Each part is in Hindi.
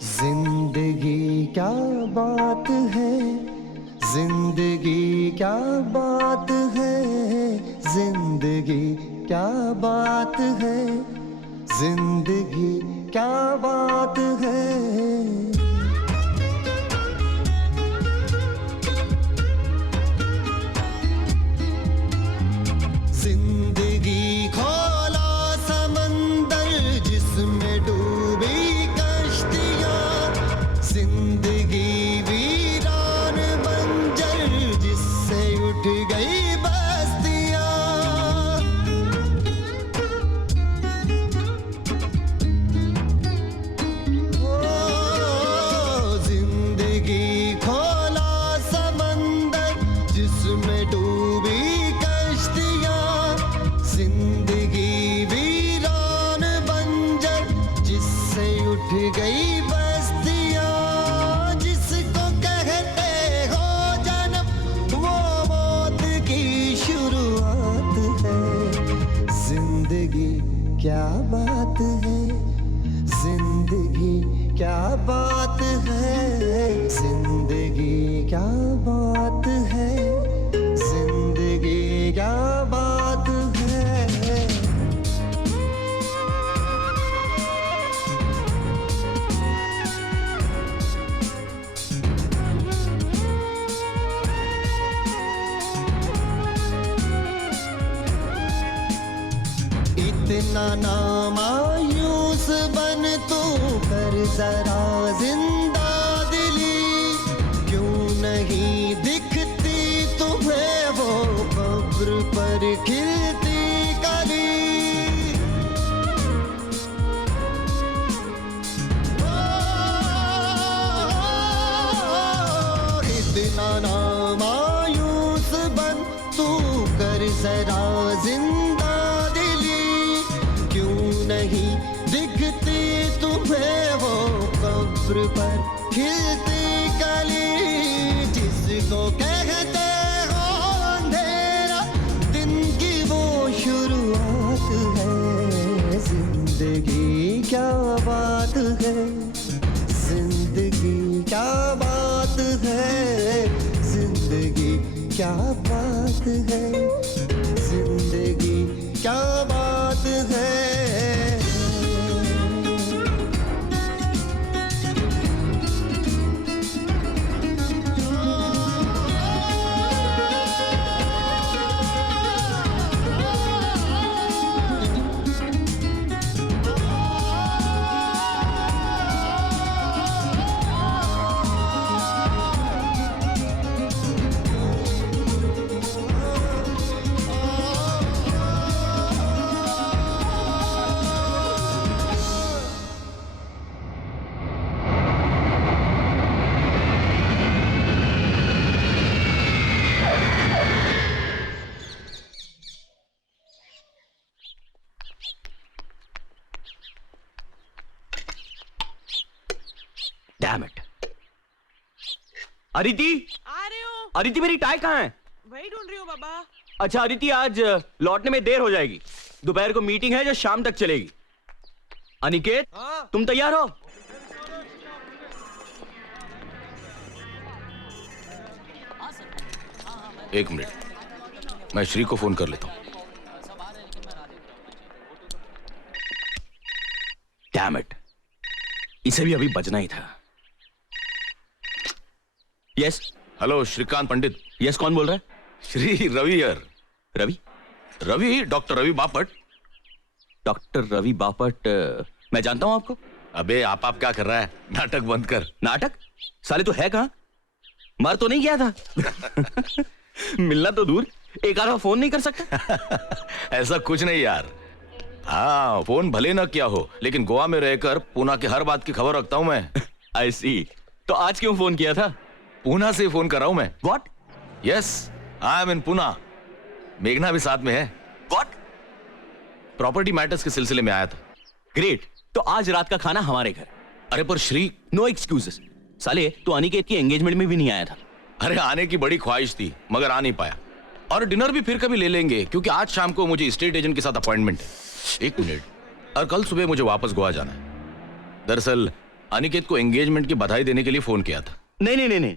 जिंदगी क्या बात है, जिंदगी क्या बात है, जिंदगी क्या बात है, जिंदगी क्या बात है। जिंदगी खोला समंदर जिसमें डूबी कश्तियां, जिंदगी वीरान बंजर जिससे उठ गई बस्तियां। ओ जिंदगी खोला समंदर जिसमें डूबी कश्तियां, जिंदगी वीरान बंजर जिससे उठ गई बस्तियां। जिसको कहते हो जन्म वो मौत की शुरुआत है। जिंदगी क्या बात है, जिंदगी क्या बात है, जिंदगी क्या बात है, जिंदगी क्या बात है। इतना ना मायूस बन तू कर जरा जिंदा दिली, क्यों नहीं दिखती तुम्हें वो कब्र पर खिलती कली। इतना ना मायूस बन तू कर जरा जिंदा दिली, क्यों नहीं दिखती तुम्हें वो कब्र पर खिलती कली। जिसको कहते हो अंधेरा दिन की वो शुरुआत है। जिंदगी क्या बात है, जिंदगी क्या बात है, जिंदगी क्या बात है, जिंदगी क्या बात है। Damn it. अदिति, आ रही हूँ। अदिति मेरी टाई कहाँ है? वही ढूंढ रही हूँ बाबा। अच्छा अदिति, आज लौटने में देर हो जाएगी। दोपहर को मीटिंग है जो शाम तक चलेगी। अनिकेत, तुम तैयार हो? एक मिनट, मैं श्री को फोन कर लेता हूँ। Damn it. इसे भी अभी बजना ही था। यस। हेलो श्रीकांत पंडित। यस, कौन बोल रहा है? श्री रवि यार। रवि? रवि, डॉक्टर रवि बापट। डॉक्टर रवि बापट? मैं जानता हूं आपको। अबे आप क्या कर रहा है? नाटक बंद कर। नाटक? साले तो है कहां? मर तो नहीं गया था? मिलना तो दूर, एक आधा फोन नहीं कर सकता? ऐसा कुछ नहीं यार। हाँ, फोन भले ना किया हो, लेकिन गोवा में रहकर पूना के हर बात की खबर रखता हूं मैं। आई सी। तो आज क्यों फोन किया था? पूना से फोन कर रहा हूं मैं। What? यस, आई एम इन पूना। मेघना भी साथ में है। What? प्रॉपर्टी मैटर्स के सिलसिले में आया था। ग्रेट। तो आज रात का खाना हमारे घर। अरे पर श्री, नो एक्सक्यूजेस। साले तो अनिकेत की एंगेजमेंट में भी नहीं आया था। अरे आने की बड़ी ख्वाहिश थी मगर आ नहीं पाया। और डिनर भी फिर कभी ले लेंगे क्योंकि आज शाम को मुझे स्टेट एजेंट के साथ अपॉइंटमेंट है। एक मिनट, और कल सुबह मुझे वापस गोवा जाना है। दरअसल अनिकेत को एंगेजमेंट की बधाई देने के लिए फोन किया था। नहीं नहीं नहीं नहीं,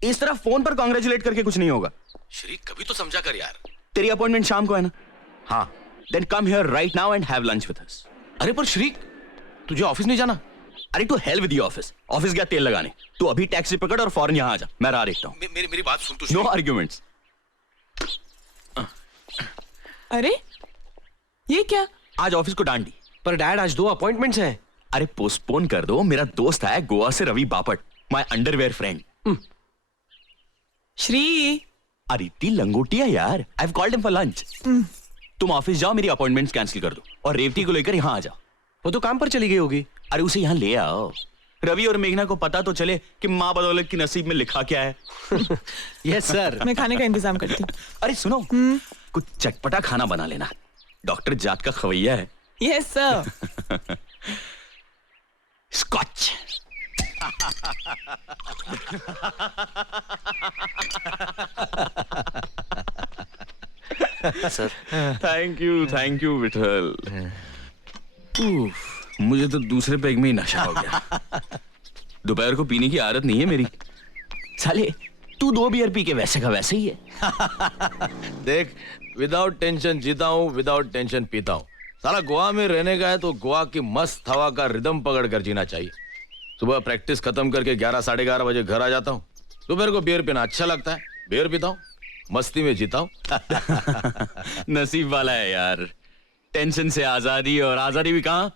इस तरह फोन पर कॉन्ग्रेचुलेट करके कुछ नहीं होगा। श्री कभी तो समझा कर यार। तेरी अपॉइंटमेंट शाम को है ना? हाँ। Then come here right now and have lunch with us. अरे पर श्री, तुझे ऑफिस नहीं जाना? अरे to hell with your office. Office गया तेल लगाने, तू अभी टैक्सी पकड़ और फौरन यहाँ आ जा, मैं राह देखता हूँ। मेरी बात सुन तू। No arguments. अरे ये क्या? आज ऑफिस को डांट दी। पर डैड आज 2 अपॉइंटमेंट्स हैं। अरे पोस्टपोन कर दो, मेरा दोस्त है गोवा से Ravi Bapat, my underwear friend. Shri Aditi लंगोटिया यार, I have called him for lunch. तुम ऑफिस जाओ, मेरी अपॉइंटमेंट्स कैंसिल कर दो और रेवती को लेकर यहाँ आ जाओ। वो तो काम पर चली गई होगी। अरे उसे यहाँ ले आओ, रवि और मेघना को पता तो चले कि माँ बदौलत की नसीब में लिखा क्या है। Yes sir. मैं खाने का इंतजाम करती हूँ। अरे सुनो, कुछ चटपटा खाना बना लेना, डॉक्टर जाट का खवैया है। Yes sir. Scotch. Sir thank you Vithal. मुझे तो दूसरे पैग में ही नशा हो गया। दोपहर को पीने की आदत नहीं है मेरी। साले तू 2 बियर पी के वैसे का वैसे ही है। देख, विदाउट टेंशन जीता हूँ, विदाउट टेंशन पीता हूँ। साला गोवा में रहने का है तो गोवा की मस्त हवा का रिदम पकड़ कर जीना चाहिए। सुबह प्रैक्टिस खत्म करके 11 साढ़े 11 बजे घर आ जाता हूँ। दोपहर को बियर पीना अच्छा लगता है, बियर पीता हूँ, मस्ती में जीता हूँ। नसीब वाला है यार, टेंशन से आजादी, और आजादी भी कहाँ,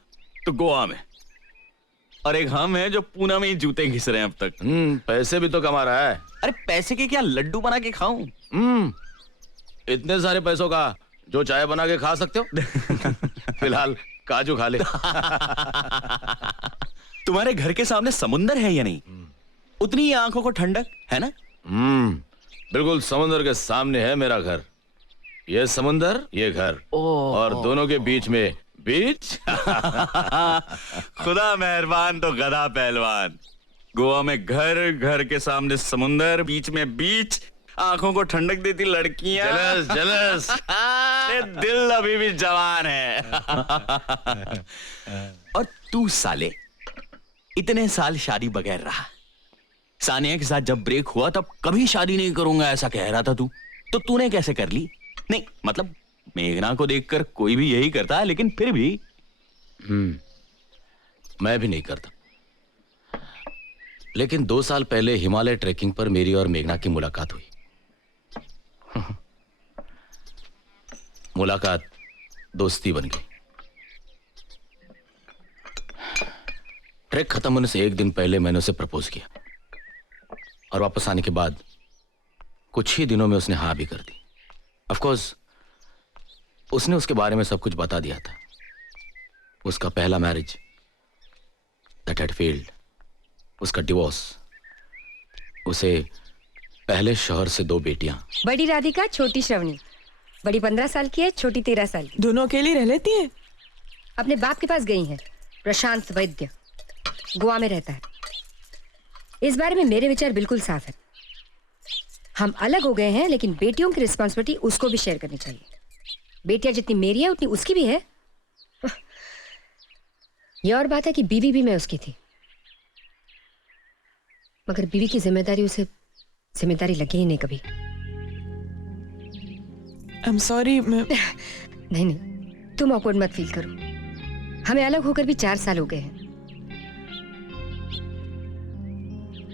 तो गोवा में। और एक हम है जो पूना में ही जूते घिस रहे हैं अब तक। पैसे भी तो कमा रहा है। अरे पैसे के क्या लड्डू बना के खाऊं? इतने सारे पैसों का जो चाय बना के खा सकते हो। फिलहाल काजू खा ले। तुम्हारे घर के सामने समुंदर है या नहीं? उतनी ही आंखों को ठंडक है ना? बिल्कुल समुंदर के सामने है मेरा घर। ये समुंदर, ये घर, और दोनों के बीच में बीच। खुदा मेहरबान तो गधा पहलवान। गोवा में घर, घर के सामने समुंदर, बीच में बीच, आंखों को ठंडक देती लड़कियां। Jealous jealous. दिल अभी भी जवान है। और तू साले इतने साल शादी बगैर रहा। सानिया के साथ जब ब्रेक हुआ तब कभी शादी नहीं करूंगा ऐसा कह रहा था तू, तो तूने कैसे कर ली? नहीं मतलब मेघना को देखकर कोई भी यही करता है, लेकिन फिर भी। मैं भी नहीं करता। लेकिन 2 साल पहले हिमालय ट्रैकिंग पर मेरी और मेघना की मुलाकात हुई। मुलाकात दोस्ती बन गई। ट्रैक खत्म होने से 1 दिन पहले मैंने उसे प्रपोज किया, और वापस आने के बाद कुछ ही दिनों में उसने हाँ भी कर दी। ऑफ कोर्स उसने उसके बारे में सब कुछ बता दिया था। उसका पहला मैरिज दैट हैड फेल्ड, उसका डिवोर्स, उसे पहले शौहर से 2 बेटियां। बड़ी राधिका, छोटी श्रवणी। बड़ी 15 साल की है, छोटी 13 साल की। दोनों अकेली रह लेती है? अपने बाप के पास गई हैं, प्रशांत वैद्य, गोवा में रहता है। इस बारे में मेरे विचार बिल्कुल साफ है। हम अलग हो गए हैं, लेकिन बेटियों की रिस्पॉन्सिबिलिटी उसको भी शेयर करनी चाहिए। बेटियां जितनी मेरी है उतनी उसकी भी है। ये और बात है कि बीवी भी मैं उसकी थी, मगर बीवी की जिम्मेदारी उसे जिम्मेदारी लगी ही नहीं कभी। I am sorry. नहीं नहीं, तुम ऑकवर्ड मत फील करो। हमें अलग होकर भी 4 साल हो गए हैं।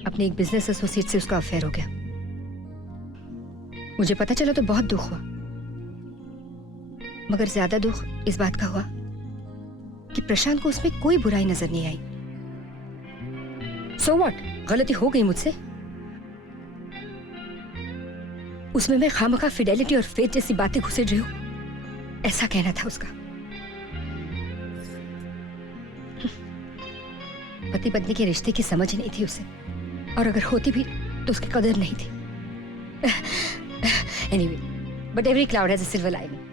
अपने एक बिजनेस एसोसिएट से उसका अफेयर हो गया। मुझे पता चला तो बहुत दुख हुआ, मगर ज्यादा दुख इस बात का हुआ कि प्रशांत को उसमें कोई बुराई नजर नहीं आई। सो व्हाट, गलती हो गई मुझसे। उसमें मैं खामखा फिडेलिटी और फेथ जैसी बातें घुसेड़ रही हूं, ऐसा कहना था उसका। पति पत्नी के रिश्ते की समझ नहीं थी उसे, और अगर होती भी तो उसकी कदर नहीं थी। Anyway, but every cloud has a silver lining.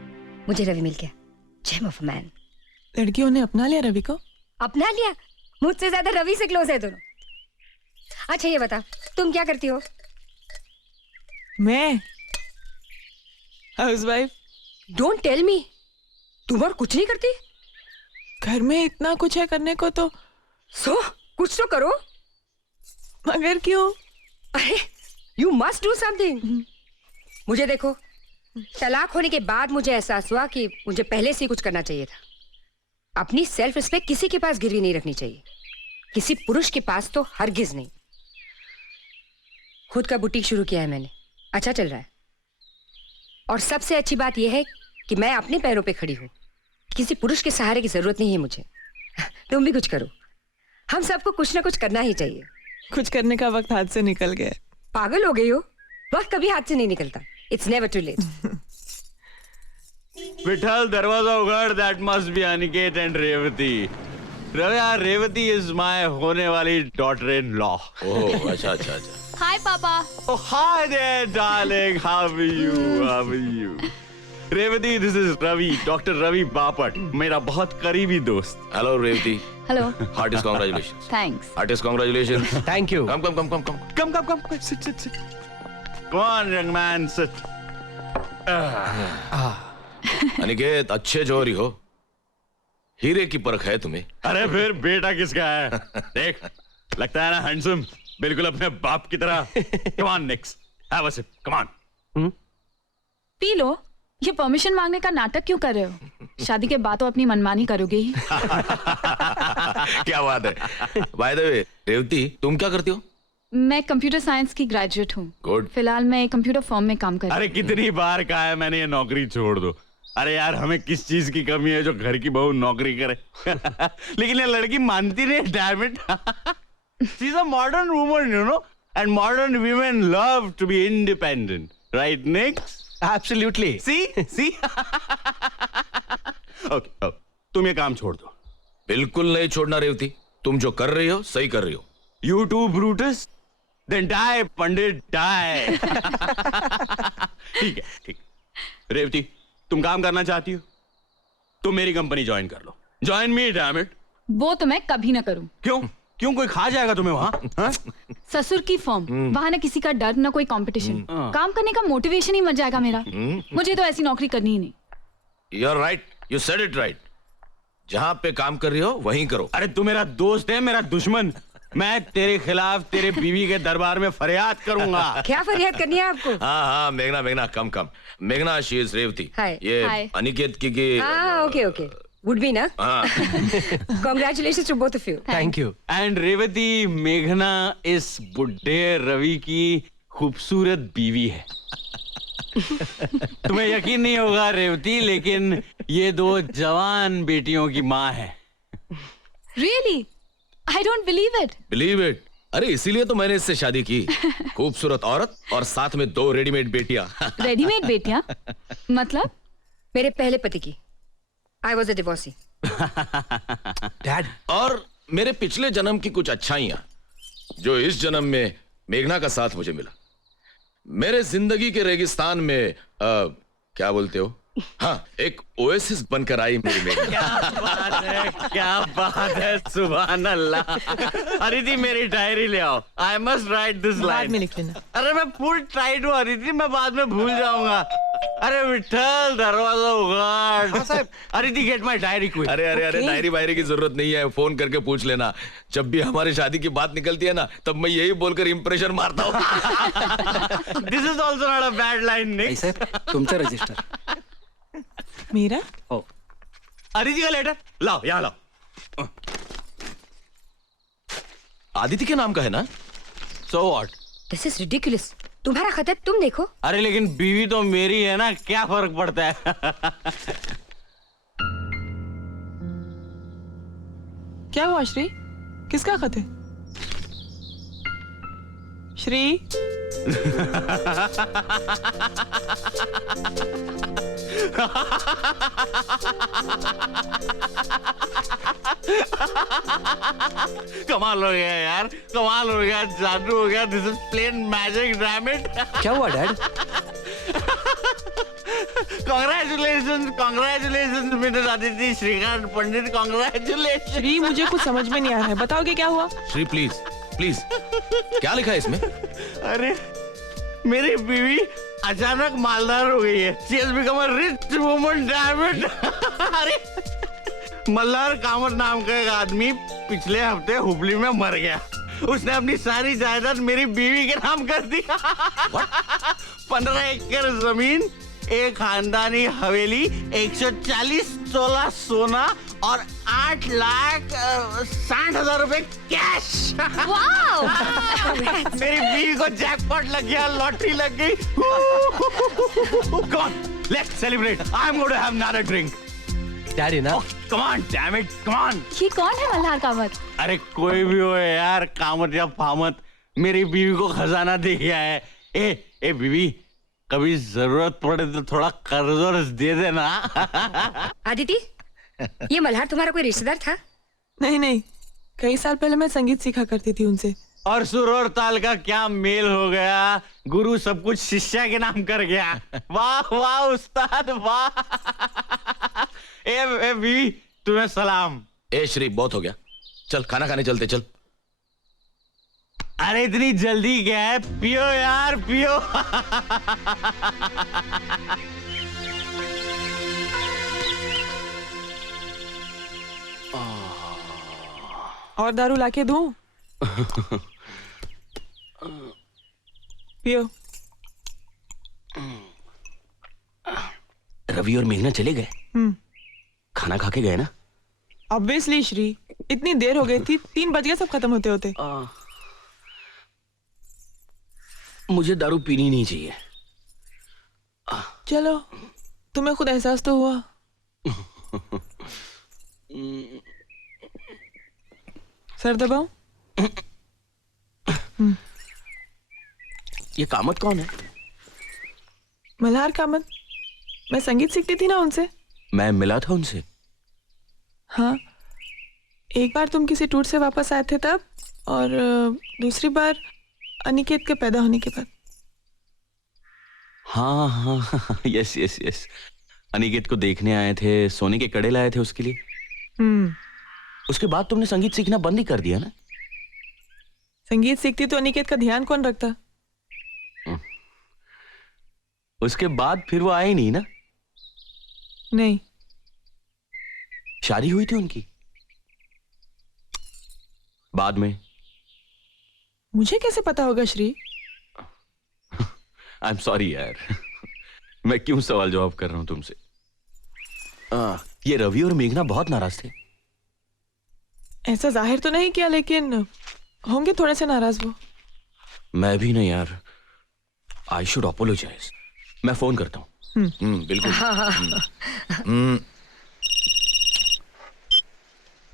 मुझे रवि मिल गया, जेम ऑफ अ मैन। लड़कियों ने अपना लिया रवि को? अपना लिया? मुझसे ज्यादा रवि से क्लोज है दोनों। अच्छा ये बता, तुम क्या करती हो? मैं हाउसवाइफ। डोंट टेल मी, तुम और कुछ नहीं करती? घर में इतना कुछ है करने को तो। सो कुछ तो करो। मगर क्यों? अरे यू मस्ट डू समथिंग। मुझे देखो, तलाक होने के बाद मुझे एहसास हुआ कि मुझे पहले से ही कुछ करना चाहिए था। अपनी सेल्फ रिस्पेक्ट किसी के पास गिरवी नहीं रखनी चाहिए, किसी पुरुष के पास तो हरगिज नहीं। खुद का बुटीक शुरू किया है मैंने, अच्छा चल रहा है। और सबसे अच्छी बात यह है कि मैं अपने पैरों पे खड़ी हूँ, किसी पुरुष के सहारे की जरूरत नहीं है मुझे। तुम भी कुछ करो, हम सबको कुछ ना कुछ करना ही चाहिए। कुछ करने का वक्त हाथ से निकल गया है। पागल हो गई हो? वक्त कभी हाथ से नहीं निकलता। It's never too late. Vitthal, दरवाजा उगाड़। That must be Aniket and Revati. Revati is my होने वाली डॉटर इन लॉ। ओह अच्छा अच्छा अच्छा। हाय पापा। Oh, hi there, darling. How are you? How are you? Revati, this is Ravi, Dr. Ravi Bapat, मेरा बहुत करीबी दोस्त। Hello Revati. Hello. Heartiest congratulation. Thanks. Heartiest congratulation. Thank you. Come come come come come. Come, sit. Come on, young man, sit. Aniket, अच्छे जोरी हो, हीरे की परख है तुम्हें। अरे फिर बेटा किसका है? देख, लगता है ना हैंडसम, बिल्कुल अपने बाप की तरह। Come on, Nix, have a sip. Come on. पी लो। ये परमिशन मांगने का नाटक क्यों कर रहे हो? शादी के बाद तो अपनी मनमानी करोगे ही। क्या बात है। बाय द वे रेवती, तुम क्या करती हो? मैं कंप्यूटर साइंस की ग्रेजुएट हूँ। गुड। फिलहाल मैं एक कंप्यूटर फर्म में काम कर रही अरे कितनी बार कहा है मैंने, ये नौकरी छोड़ दो। अरे यार, हमें किस चीज की कमी है जो घर की बहू नौकरी करे? लेकिन ये लड़की मानती नहीं। Damn it. She's a modern woman, you know, and modern women love to be independent, right, Nix? Absolutely. See? Okay, तुम ये काम छोड़ दो। बिल्कुल नहीं छोड़ना रेवती, तुम जो कर रही हो सही कर रही हो। You too, Brutus? Then die, Pandit, die. ठीक है। रेवती, तुम काम करना चाहती हो? तुम मेरी कंपनी ज्वाइन कर लो। Join me, damn it. वो तो मैं कभी ना करूँ। क्यों कोई खा जाएगा तुम्हें वहां? ससुर की फर्म, वहाँ ना किसी का डर ना कोई कंपटीशन। काम करने का मोटिवेशन ही मर जाएगा मेरा। मुझे तो ऐसी नौकरी करनी ही नहीं। You're right, you said it right. जहाँ पे काम कर रही हो वहीं करो। अरे तू मेरा दोस्त है, मेरा दुश्मन। मैं तेरे खिलाफ तेरे बीवी के दरबार में फरियाद करूंगा। क्या फरियाद करनी है आपको? हाँ मेघना कम। मेघना, शी इज रेवती। Hi. ये Hi. अनिकेत की हाँ, ओके। Would be ना? Congratulations to both of you. Thank you. And Revathi, मेघना इस बुड्ढे रवि की खूबसूरत बीवी है। तुम्हें यकीन नहीं होगा रेवती, लेकिन ये दो जवान बेटियों की माँ है। Really? I don't believe it. Believe it. अरे इसीलिए तो मैंने इससे शादी की। खूबसूरत औरत और साथ में 2 रेडीमेड बेटियां। रेडीमेड बेटियां? मतलब? मेरे पहले पति की। I was a divorcee. Dad. और मेरे पिछले जन्म की कुछ अच्छाइयां जो इस जन्म में मेघना का साथ मुझे मिला। मेरे जिंदगी के रेगिस्तान में क्या बोलते हो, हाँ, एक ओएसिस बनकर आई मेरी मेघना। क्या बात है, सुभान अल्लाह। अरिति, मेरी डायरी ले आओ। आई मस्ट राइट दिस बाद लाइन। में लिख लेना। अरे मैं फुल टाइट हूँ अरिति, मैं बाद में भूल जाऊंगा। अरे विठल, दरवाजा उगाड़। अरिति, गेट माय डायरी क्विक। अरे डायरी वायरी की जरूरत नहीं है, फोन करके पूछ लेना। जब भी हमारी शादी की बात निकलती है ना, तब मैं यही बोलकर इंप्रेशन मारता हूँ। This is also not a bad line, Nick. तुमचं रजिस्टर। मेरा? हो। अरिति का लेटर लाओ, यहाँ लाओ। आदित्य के नाम का है ना? So what? This is ridiculous. तुम्हारा खत है, तुम देखो। अरे लेकिन बीवी तो मेरी है ना, क्या फर्क पड़ता है? क्या हुआ श्री? किसका खत है? श्री? कमाल हो गया यार, कमाल हो गया, जादू हो गया। This is plain magic, damn it. क्या हुआ dad? Congratulations mister Aditya Shrikant Pandit, congratulations। Shri, मुझे कुछ समझ में नहीं आ रहा है, बताओगे क्या हुआ? श्री प्लीज क्या लिखा है इसमें? अरे मेरी बीवी अचानक मालदार हो गई है। She has become a rich woman, damn it। अरे मल्हार कामत नाम का एक आदमी पिछले हफ्ते हुबली में मर गया। उसने अपनी सारी जायदाद मेरी बीवी के नाम कर दी। 15 एकड़ जमीन, एक खानदानी हवेली, 140 तोला सोना और 8,60,000 रुपए कैश। मेरी बीवी को जैकपॉट लग गया, लॉटरी लग गई। Come on, let's celebrate. I'm going to have another drink. Daddy ना Come on, damn it, come on. ये कौन है मल्हार कामत? अरे कोई भी हो यार, कामत या फामत, मेरी बीवी को खजाना दे गया है। ए बीवी, कभी जरूरत पड़े तो थोड़ा कर्ज वर्ज दे देना। आदिति, ये मल्हार तुम्हारा कोई रिश्तेदार था? नहीं नहीं, कई साल पहले मैं संगीत सीखा करती थी उनसे। और सुर और ताल का क्या मेल हो गया, गुरु सब कुछ शिष्या के नाम कर गया। वाह वाह उस्ताद वाह। ए बीवी, तुम्हें सलाम। ए श्री, बहुत हो गया, चल खाना खाने चलते, चल। अरे इतनी जल्दी क्या है, पियो यार पियो। और दारू लाके दूं? पियो। रवि और मेघना चले गए? खाना खा के गए ना? ऑब्वियसली श्री, इतनी देर हो गई थी, 3 बज गए सब खत्म होते होते। मुझे दारू पीनी नहीं चाहिए। चलो, तुम्हें खुद एहसास तो हुआ। सर दबाओ। ये कामत कौन है? मल्हार कामत, मैं संगीत सीखती थी ना उनसे। मैं मिला था उनसे। हाँ, एक बार तुम किसी टूर से वापस आए थे तब, और दूसरी बार अनिकेत के पैदा होने के बाद। हाँ हाँ, यस यस यस, अनिकेत को देखने आए थे, सोने के कड़े लाए थे उसके लिए। उसके बाद तुमने संगीत सीखना बंद ही कर दिया ना? संगीत सीखती तो अनिकेत का ध्यान कौन रखता? उसके बाद फिर वो आए नहीं ना? नहीं। शादी हुई थी उनकी बाद में? मुझे कैसे पता होगा श्री? आई एम सॉरी यार। मैं क्यों सवाल जवाब कर रहा हूं तुमसे। ये रवि और मेघना बहुत नाराज थे। ऐसा जाहिर तो नहीं किया, लेकिन होंगे थोड़े से नाराज वो। मैं भी नहीं यार। I should apologize. मैं फोन करता हूं। बिल्कुल।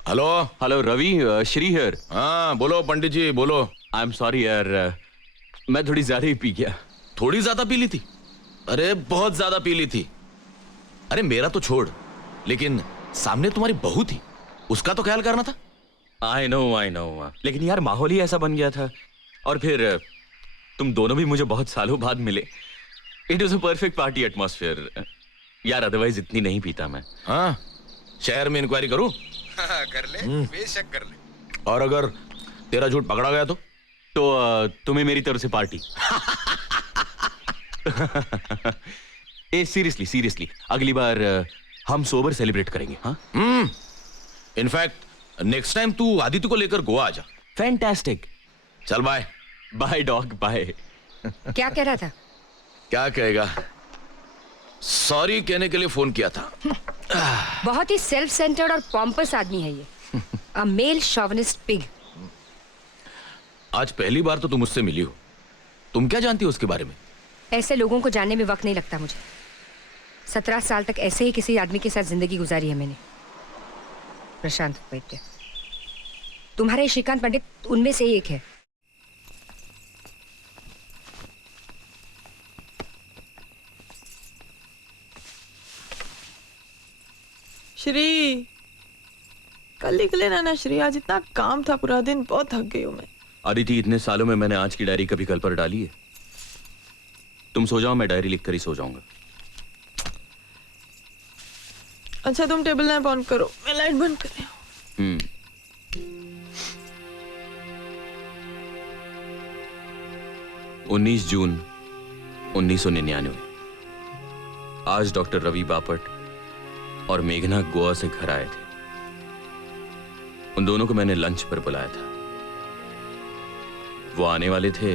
Hello hello Ravi, Shri here. हाँ बोलो पंडित जी, बोलो। आई एम सॉरी यार, मैं थोड़ी ज्यादा ही पी गया। थोड़ी ज्यादा पी ली थी? अरे बहुत ज्यादा पी ली थी। अरे मेरा तो छोड़, लेकिन सामने तुम्हारी बहू थी, उसका तो ख्याल करना था। आई नो, लेकिन यार माहौल ही ऐसा बन गया था। और फिर तुम दोनों भी मुझे बहुत सालों बाद मिले। It was a perfect party atmosphere यार, अदरवाइज इतनी नहीं पीता मैं। हाँ, शहर में इंक्वायरी करूं? कर ले, बेशक कर ले। और अगर तेरा झूठ पकड़ा गया तो तुम्हें मेरी तरफ से पार्टी। ए सीरियसली अगली बार हम सोबर सेलिब्रेट करेंगे। हाँ, इनफैक्ट नेक्स्ट टाइम तू आदित्य को लेकर गोवा आ जा। फैंटास्टिक। चल बाय। Bye dog, bye. क्या कह रहा था? क्या कहेगा, सॉरी कहने के लिए फोन किया था। बहुत ही सेल्फ सेंटर्ड और पॉम्पस आदमी है ये। अ मेल शॉविनिस्ट पिग। आज पहली बार तो तुम मुझसे मिली हो, तुम क्या जानती हो उसके बारे में? ऐसे लोगों को जानने में वक्त नहीं लगता मुझे। 17 साल तक ऐसे ही किसी आदमी के साथ जिंदगी गुजारी है मैंने, प्रशांत वैद्य। तुम्हारे श्रीकांत पंडित उनमें से ही एक है। श्री, कल लिख लेना ना श्री, आज इतना काम था पूरा दिन, बहुत थक गई हूँ मैं। अदिति, इतने सालों में मैंने आज की डायरी कभी कल पर डाली है? तुम सो जाओ, मैं डायरी लिखकर ही सो जाऊंगा। अच्छा तुम टेबल लैंप ऑन करो, मैं लाइट बंद कर रही हूँ। 19 जून 1999। आज डॉक्टर रवि बापट और मेघना गोवा से घर आए थे। उन दोनों को मैंने लंच पर बुलाया था। वो आने वाले थे,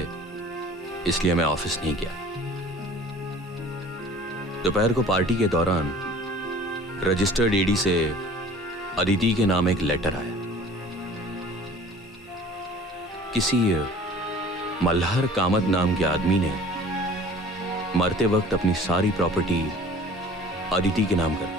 इसलिए मैं ऑफिस नहीं गया। दोपहर को पार्टी के दौरान रजिस्टर्ड ईडी से अदिति के नाम एक लेटर आया। किसी मल्हार कामत नाम के आदमी ने मरते वक्त अपनी सारी प्रॉपर्टी अदिति के नाम कर दी।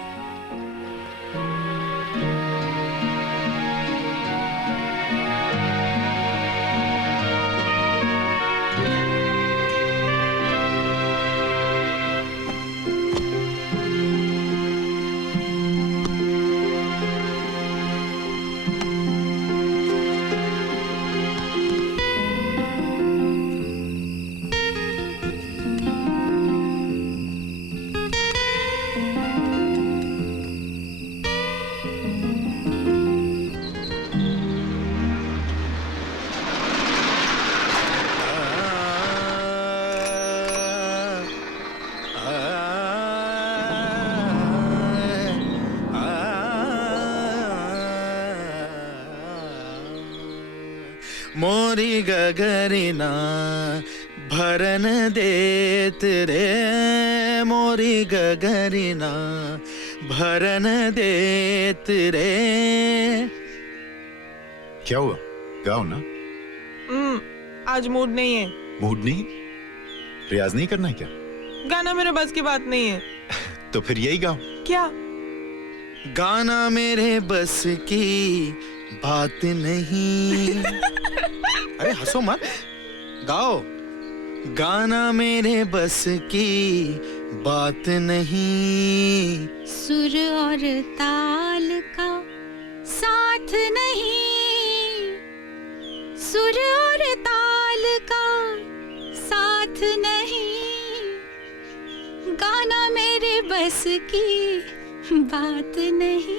मोरी गगरिना भरन देत रे, मोरी गगरिना भरन देत रे। क्या हुआ? गाओ ना। आज मूड नहीं है। मूड नहीं? रियाज नहीं करना है क्या? गाना मेरे बस की बात नहीं है। तो फिर यही गाओ। क्या? गाना मेरे बस की बात नहीं। अरे हंसो मत, गाओ। गाना मेरे बस की बात नहीं, सुर और ताल का साथ नहीं, सुर और ताल का साथ नहीं, गाना मेरे बस की बात नहीं।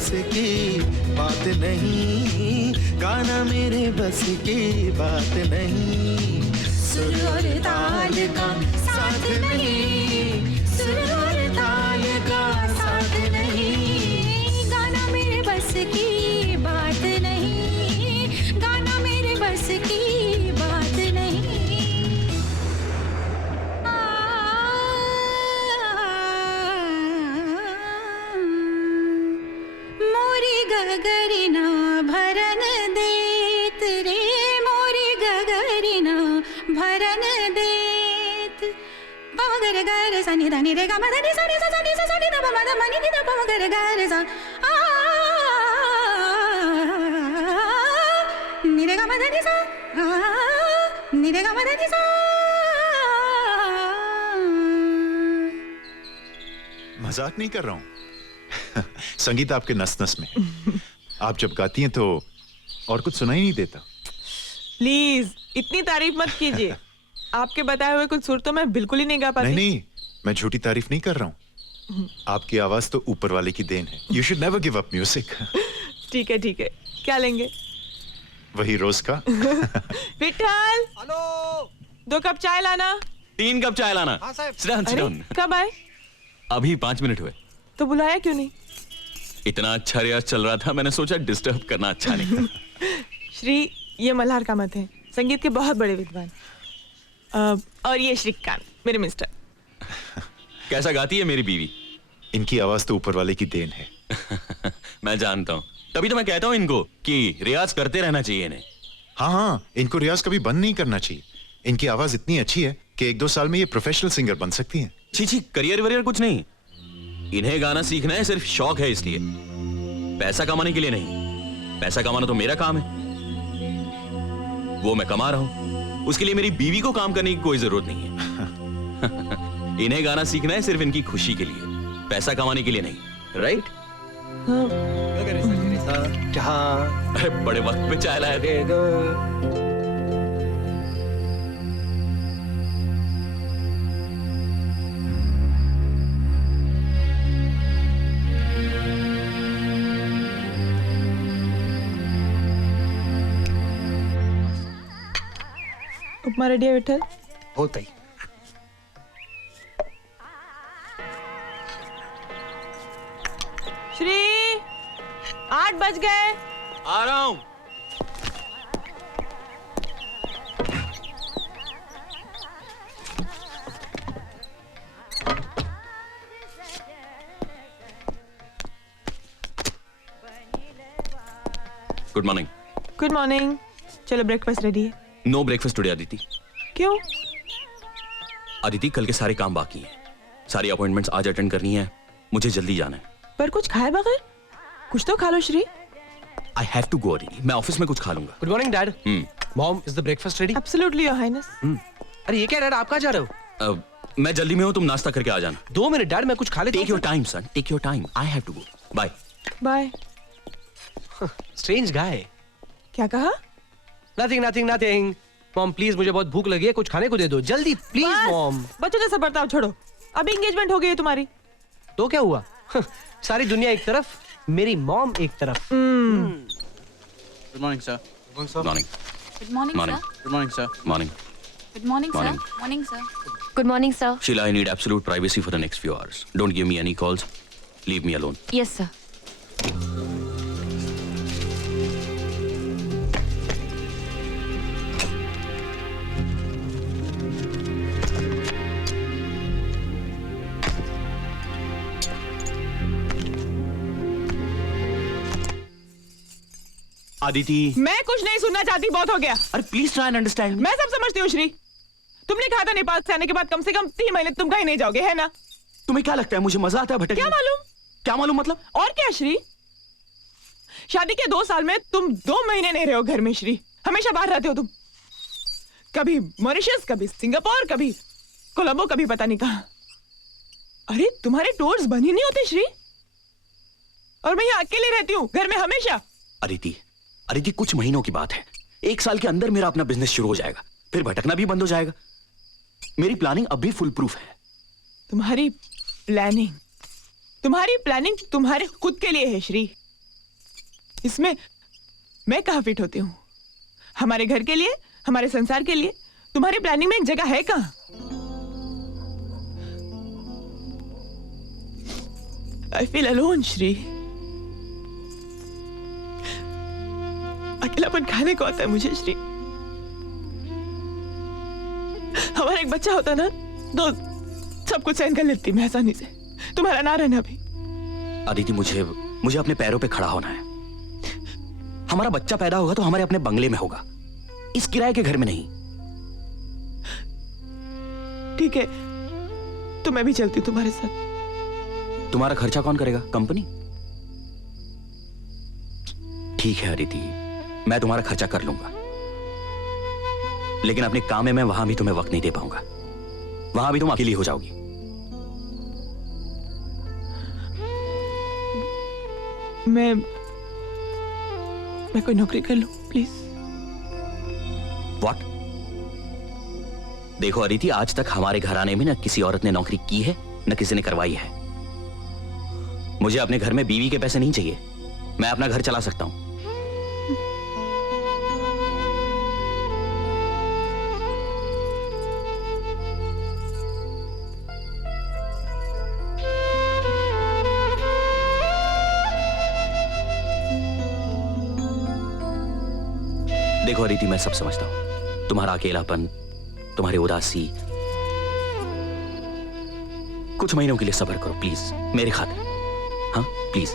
की बात नहीं, गाना मेरे बस की बात नहीं, सुर और ताल का साथ नहीं, सुर और ताल का साथ नहीं, गाना मेरे बस की बात नहीं, गाना मेरे बस की बात नहीं। गगरिना भरन देत रे, मोरी गगरिना भरन देत। पमगर गर सनि धनि रे ग म धनि सनि स सनि स सनि ध म ध म नि ध प म गर गर स आ गा मा धा नि सा नि रे गा मा धा नि सा। मजाक नहीं कर रहा हूं। संगीत आपके नस नस में है। आप जब गाती हैं तो और कुछ सुनाई नहीं देता। प्लीज इतनी तारीफ मत कीजिए। आपके बताए हुए कुछ सुर तो मैं बिल्कुल ही नहीं गा पाती। नहीं, मैं झूठी तारीफ नहीं कर रहा हूं। आपकी आवाज तो ऊपर वाले की देन है। You should never give up music. ठीक है, क्या लेंगे? वही रोज का। विठल, हेलो, 2 कप चाय लाना। 3 कप चाय लाना। हाँ साहब। Sit down, sit अरे down. कब आए? अभी 5 मिनट हुए। तो बुलाया क्यों नहीं? इतना अच्छा रियाज चल रहा था, मैंने सोचा डिस्टर्ब करना अच्छा नहीं। श्री, ये मल्हार कामत हैं, संगीत के बहुत बड़े विद्वान। और ये श्रीकांत, मेरे मिस्टर। कैसा गाती है मेरी बीवी? इनकी आवाज तो ऊपर वाले की देन है। मैं जानता हूँ, तभी तो मैं कहता हूँ इनको कि रियाज करते रहना चाहिए इन्हें। हाँ, इनको रियाज कभी बंद नहीं करना चाहिए। इनकी आवाज इतनी अच्छी है कि 1-2 साल में ये प्रोफेशनल सिंगर बन सकती हैं। छी, करियर वरियर कुछ नहीं। इन्हें गाना सीखना है सिर्फ शौक है, इसलिए पैसा कमाने के लिए नहीं। पैसा कमाना तो मेरा काम है, वो मैं कमा रहा हूं। उसके लिए मेरी बीवी को काम करने की कोई जरूरत नहीं है। इन्हें गाना सीखना है सिर्फ इनकी खुशी के लिए, पैसा कमाने के लिए नहीं। राइट? अरे बड़े वक्त पे चाय लाए थे। उपमा रेडी है विठल? होता ही। श्री, 8 बज गए। आ रहा हूं। Good morning. Good morning. चलो ब्रेकफास्ट रेडी है। No breakfast today Aditi. क्यों? अदिति, कल के सारे काम बाकी हैं। सारी अपॉइंटमेंट्स आज अटेंड करनी है, मुझे जल्दी जाना है। पर कुछ खाए बगैर? कुछ तो खा लो Shri. I have to go Aditi, मैं ऑफिस में कुछ खा लूंगा। Good morning dad. Mom, is the breakfast ready? Absolutely your highness. अरे ये क्या डैड, आप कहाँ जा रहे हो? मैं जल्दी में हूँ, तुम नाश्ता करके आ जाना। 2 मिनट डैड, मैं कुछ खा लेता हूँ। Take your time son, take your time. I have to go. Bye bye. Strange guy. क्या कहा? नथिंग। मॉम प्लीज, मुझे बहुत भूख लगी है, कुछ खाने को दे दो जल्दी प्लीज मॉम। बच्चों जैसा बर्ताव छोड़ो, अभी एंगेजमेंट हो गई है तुम्हारी। तो क्या हुआ? सारी दुनिया एक तरफ, मेरी मॉम एक तरफ। Good morning sir. Morning. Good morning Morning. Sir. Good morning sir. Morning. Good morning sir. Morning. Morning sir. Good morning sir. Sheila, I need absolute privacy for the next few hours. Don't give me any calls. Leave me alone. Yes sir. Aditi, मैं कुछ नहीं सुनना चाहती, बहुत हो गया। अरे प्लीज ट्राई एंड अंडरस्टैंड। मैं सब समझती हूँ श्री। तुमने कहा था नेपाल से आने के बाद कम से कम 3 महीने तुम कहीं नहीं जाओगे, है ना? तुम्हें क्या लगता है मुझे मजा आता है भटकने? क्या मालूम? क्या मालूम मतलब? और क्या श्री? शादी के 2 साल में तुम 2 महीने नहीं रहे हो घर में श्री। हमेशा बाहर रहते हो तुम। कभी मॉरिशस, कभी सिंगापुर, कभी कोलंबो, कभी पता नहीं कहां। अरे तुम्हारे टूर्स बन ही नहीं होते श्री। और मैं यहाँ अकेले रहती हूँ घर में हमेशा। अदिति, कुछ महीनों की बात है। 1 साल के अंदर मेरा अपना बिजनेस शुरू हो जाएगा, फिर भटकना भी बंद हो जाएगा। मेरी प्लानिंग अब भी फुल प्रूफ है। तुम्हारी प्लानिंग तुम्हारे खुद के लिए है श्री। इसमें मैं कहां फिट होती हूँ? हमारे घर के लिए, हमारे संसार के लिए तुम्हारी प्लानिंग में एक जगह है कहां? I feel alone Shri. अकेलापन खाने को आता है मुझे श्री। हमारा एक बच्चा होता ना तो सब कुछ सहन कर लेती मैं आसानी से। तुम्हारा ना रहना भी। अदिति, मुझे अपने पैरों पे खड़ा होना है। हमारा बच्चा पैदा होगा तो हमारे अपने बंगले में होगा, इस किराए के घर में नहीं। ठीक है, तो मैं भी चलती हूँ तुम्हारे साथ। तुम्हारा खर्चा कौन करेगा? कंपनी? ठीक है अदिति, मैं तुम्हारा खर्चा कर लूंगा, लेकिन अपने काम में मैं वहां भी तुम्हें वक्त नहीं दे पाऊंगा। वहां भी तुम अकेली हो जाओगी। मैं कोई नौकरी कर लूं प्लीज? व्हाट? देखो अदिति, आज तक हमारे घराने में न किसी औरत ने नौकरी की है न किसी ने करवाई है। मुझे अपने घर में बीवी के पैसे नहीं चाहिए। मैं अपना घर चला सकता हूं। देखो अदिति, मैं सब समझता हूं। तुम्हारा अकेलापन, तुम्हारी उदासी। कुछ महीनों के लिए सब्र करो प्लीज, मेरे खातिर। हाँ प्लीज।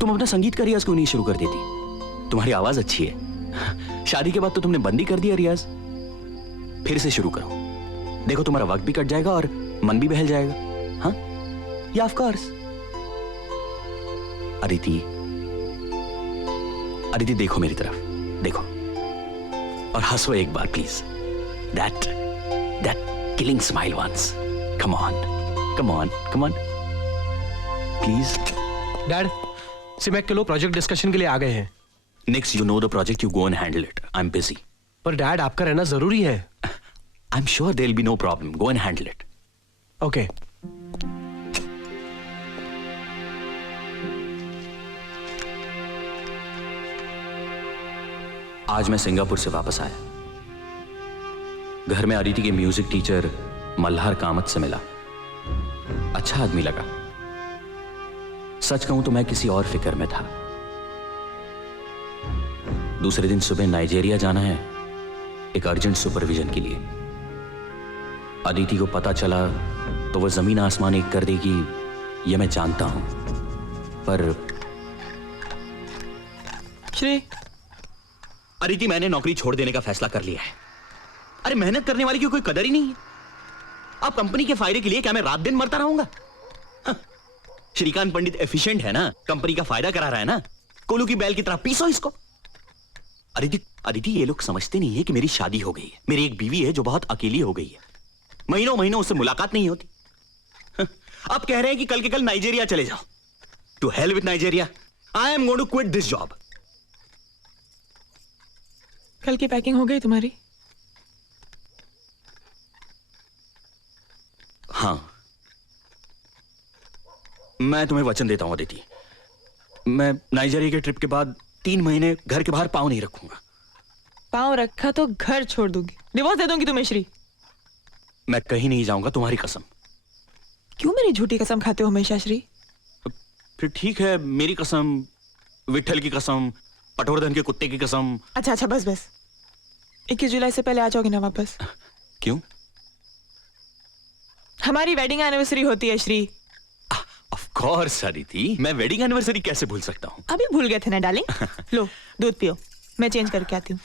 तुम अपना संगीत का रियाज क्यों नहीं शुरू कर देती? तुम्हारी आवाज अच्छी है। शादी के बाद तो तुमने बंद ही कर दिया रियाज। फिर से शुरू करो। देखो तुम्हारा वक्त भी कट जाएगा और मन भी बहल जाएगा। हाँ या ऑफ कोर्स। अदिति, अदिति देखो मेरी तरफ, देखो और हंसो एक बार please. That killing smile once. Come on, come on, come on please. Dad, सिमैक के लोग प्रोजेक्ट डिस्कशन के लिए आ गए हैं। Next you know the project, you go and handle it. I am busy. पर डैड, आपका रहना जरूरी है। I am sure there will be no problem. Go and handle it. Okay. आज मैं सिंगापुर से वापस आया। घर में अदिति के म्यूजिक टीचर मल्हार कामत से मिला। अच्छा आदमी लगा। सच कहूं तो मैं किसी और फिक्र में था। दूसरे दिन सुबह नाइजीरिया जाना है एक अर्जेंट सुपरविजन के लिए। अदिति को पता चला तो वह जमीन आसमान एक कर देगी, यह मैं जानता हूं। पर श्री, अदिति, मैंने नौकरी छोड़ देने का फैसला कर लिया है। अरे मेहनत करने वाले की कोई कदर ही नहीं है। अब कंपनी के फायदे के लिए क्या मैं रात दिन मरता रहूंगा? हाँ। श्रीकांत पंडित एफिशिएंट है ना, कंपनी का फायदा करा रहा है ना। कोलू की बैल की तरह पीसो इसको। अदिति, ये लोग समझते नहीं है कि मेरी शादी हो गई है। मेरी एक बीवी है जो बहुत अकेली हो गई है। महीनों महीनों उससे मुलाकात नहीं होती। हाँ। अब कह रहे हैं कि कल के कल नाइजीरिया चले जाओ। To hell with Nigeria. I am going to quit this job. कल की पैकिंग हो गई तुम्हारी? हाँ, मैं तुम्हें वचन देता हूं अदिति, मैं नाइजीरिया के ट्रिप के बाद 3 महीने घर के बाहर पांव नहीं रखूंगा। पांव रखा तो घर छोड़ दूंगी, डिवोर्स दे दूंगी तुम्हें श्री। मैं कहीं नहीं जाऊंगा, तुम्हारी कसम। क्यों मेरी झूठी कसम खाते हो हमेशा श्री? फिर ठीक है, मेरी कसम, विट्ठल की कसम, पटवर्धन के कुत्ते की कसम। अच्छा बस 21 जुलाई से पहले आ जाओगे ना वापस? क्यों? हमारी वेडिंग एनिवर्सरी होती है श्री। ऑफ कोर्स अदिति, मैं वेडिंग एनिवर्सरी कैसे भूल सकता हूं? अभी भूल गए थे ना डार्लिंग। लो दूध पियो, मैं चेंज करके आती हूँ।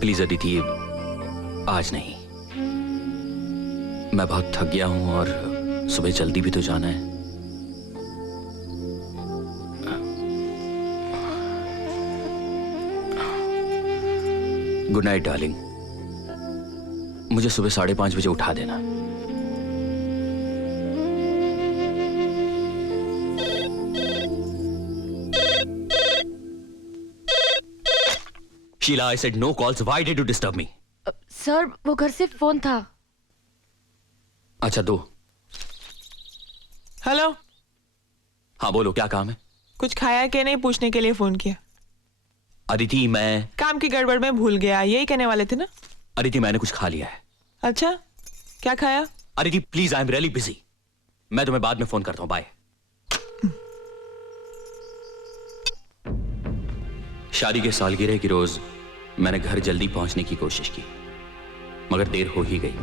प्लीज अदिति, आज नहीं। मैं बहुत थक गया हूं और सुबह जल्दी भी तो जाना है। Good night darling. मुझे सुबह 5:30 बजे उठा देना। Sheela, I said no calls. Why did you disturb me? Sir, वो घर से फोन था। अच्छा, दो। हेलो। हाँ बोलो, क्या काम है? कुछ खाया कि नहीं पूछने के लिए फोन किया। अदिति, मैं काम की गड़बड़ में भूल गया, यही कहने वाले थे ना? अदिति, मैंने कुछ खा लिया है। अच्छा, क्या खाया? Aditi please, I am really busy. मैं तुम्हें बाद में फोन करता हूं। बाय। शादी के सालगिरह की रोज मैंने घर जल्दी पहुंचने की कोशिश की, मगर देर हो ही गई।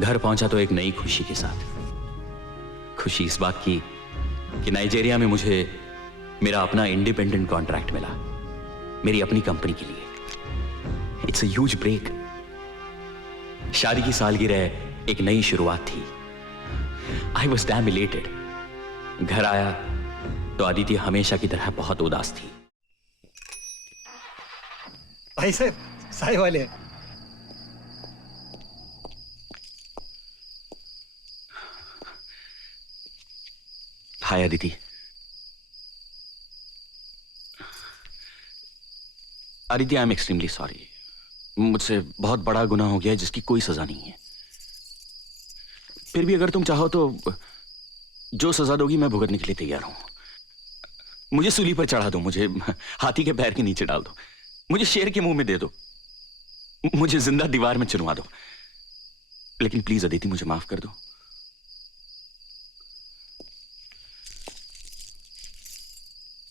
घर पहुंचा तो एक नई खुशी के साथ। खुशी इस बात की कि नाइजीरिया में मुझे मेरा अपना इंडिपेंडेंट कॉन्ट्रैक्ट मिला, मेरी अपनी कंपनी के लिए। It's a huge break. शादी की सालगिरह एक नई शुरुआत थी। I was damn elated. घर आया तो अदिति हमेशा की तरह बहुत उदास थी। भाई साहब, साय वाले। Hi Aditi. Aditi, I am extremely sorry. मुझसे बहुत बड़ा गुनाह हो गया है जिसकी कोई सजा नहीं है। फिर भी अगर तुम चाहो तो जो सजा दोगी मैं भुगतने के लिए तैयार हूं। मुझे सूली पर चढ़ा दो, मुझे हाथी के पैर के नीचे डाल दो, मुझे शेर के मुंह में दे दो, मुझे जिंदा दीवार में चुनवा दो, लेकिन प्लीज अदिति मुझे माफ कर दो।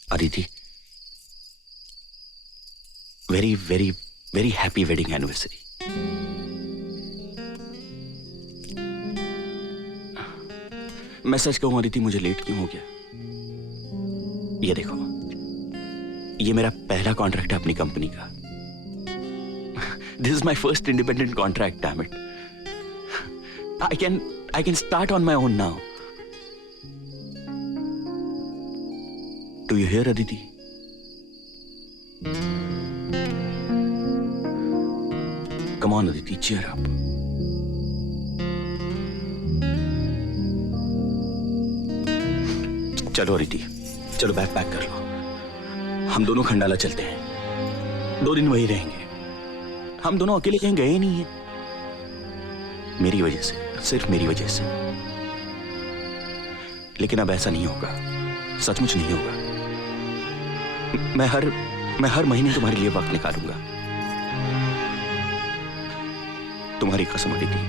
Aditi, very very very happy wedding anniversary. मैं सच कहूं अदिति, मुझे लेट क्यों हो गया? ये देखो, ये मेरा पहला कॉन्ट्रैक्ट है अपनी कंपनी का। This is my first independent contract, damn it. I can start on my own now. Do you here Aditi? Come on, Aditi, cheer up. चलो अदिति, चलो बैग पैक कर लो। हम दोनों खंडाला चलते हैं। 2 दिन वहीं रहेंगे। हम दोनों अकेले कहीं गए नहीं हैं। मेरी वजह से, सिर्फ मेरी वजह से। लेकिन अब ऐसा नहीं होगा, सचमुच नहीं होगा। मैं हर महीने तुम्हारे लिए वक्त निकालूंगा। तुम्हारी कसम अदिति,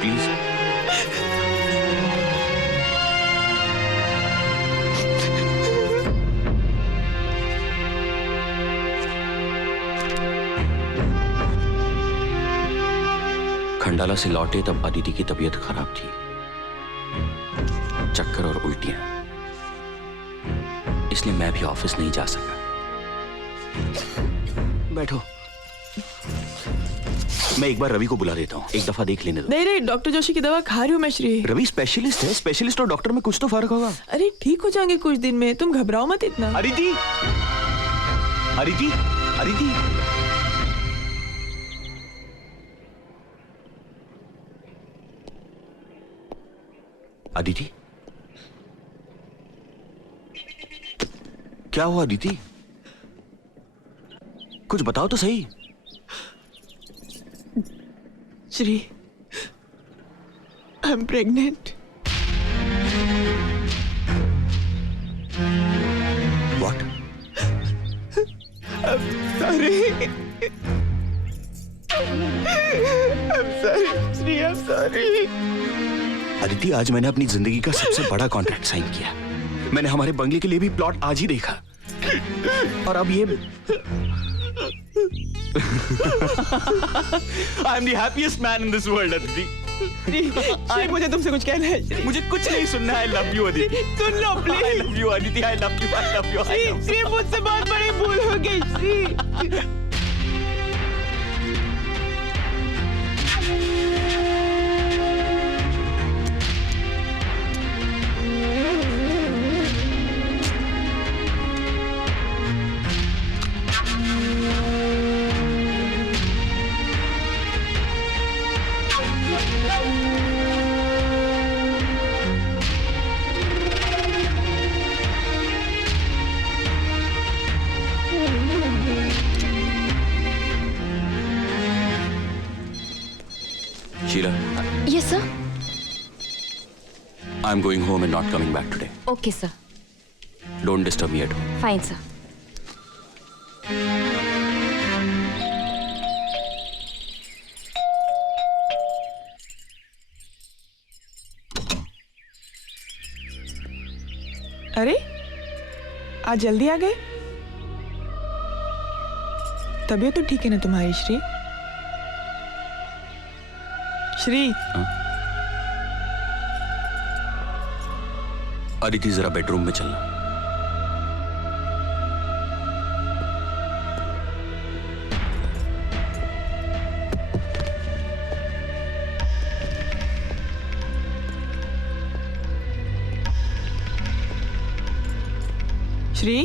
प्लीज। खंडाला से लौटे तब अदिति की तबीयत खराब थी, चक्कर और उल्टियां, इसलिए मैं भी ऑफिस नहीं जा सका। बैठो, मैं एक बार रवि को बुला देता हूँ, एक दफा देख लेने दो। नहीं, डॉक्टर जोशी की दवा खा रही हूँ मैं श्री। रवि स्पेशलिस्ट है, स्पेशलिस्ट और डॉक्टर में कुछ तो फर्क होगा। अरे ठीक हो जाएंगे कुछ दिन में, तुम घबराओ मत इतना। अदिति, अदिति, अदिति। अदिति, क्या हुआ अदिति? कुछ बताओ तो सही। Shri, I am pregnant. What? I'm sorry. I'm sorry, Shri, I'm sorry. Aditi, आज मैंने अपनी जिंदगी का सबसे बड़ा कॉन्ट्रैक्ट साइन किया। मैंने हमारे बंगले के लिए भी प्लॉट आज ही देखा, और अब ये I am the happiest man in this world, Aditi. Shri, मुझे तुमसे कुछ कहना है श्री। मुझे कुछ नहीं सुनना है। I love you, Aditi. Soon low please. I love you, Aditi. I love you, I love you, I love you। Shri, मुझसे बहुत बड़ी भूल हो गई Shri. Sheila, Yes, sir. I'm going home and not coming back today. Okay, sir. Don't disturb me at home. Fine, sir. अरे आज जल्दी आ गए? तबीयत तो ठीक है ना तुम्हारी श्री? श्री अदिति जरा बेडरूम में चलना। श्री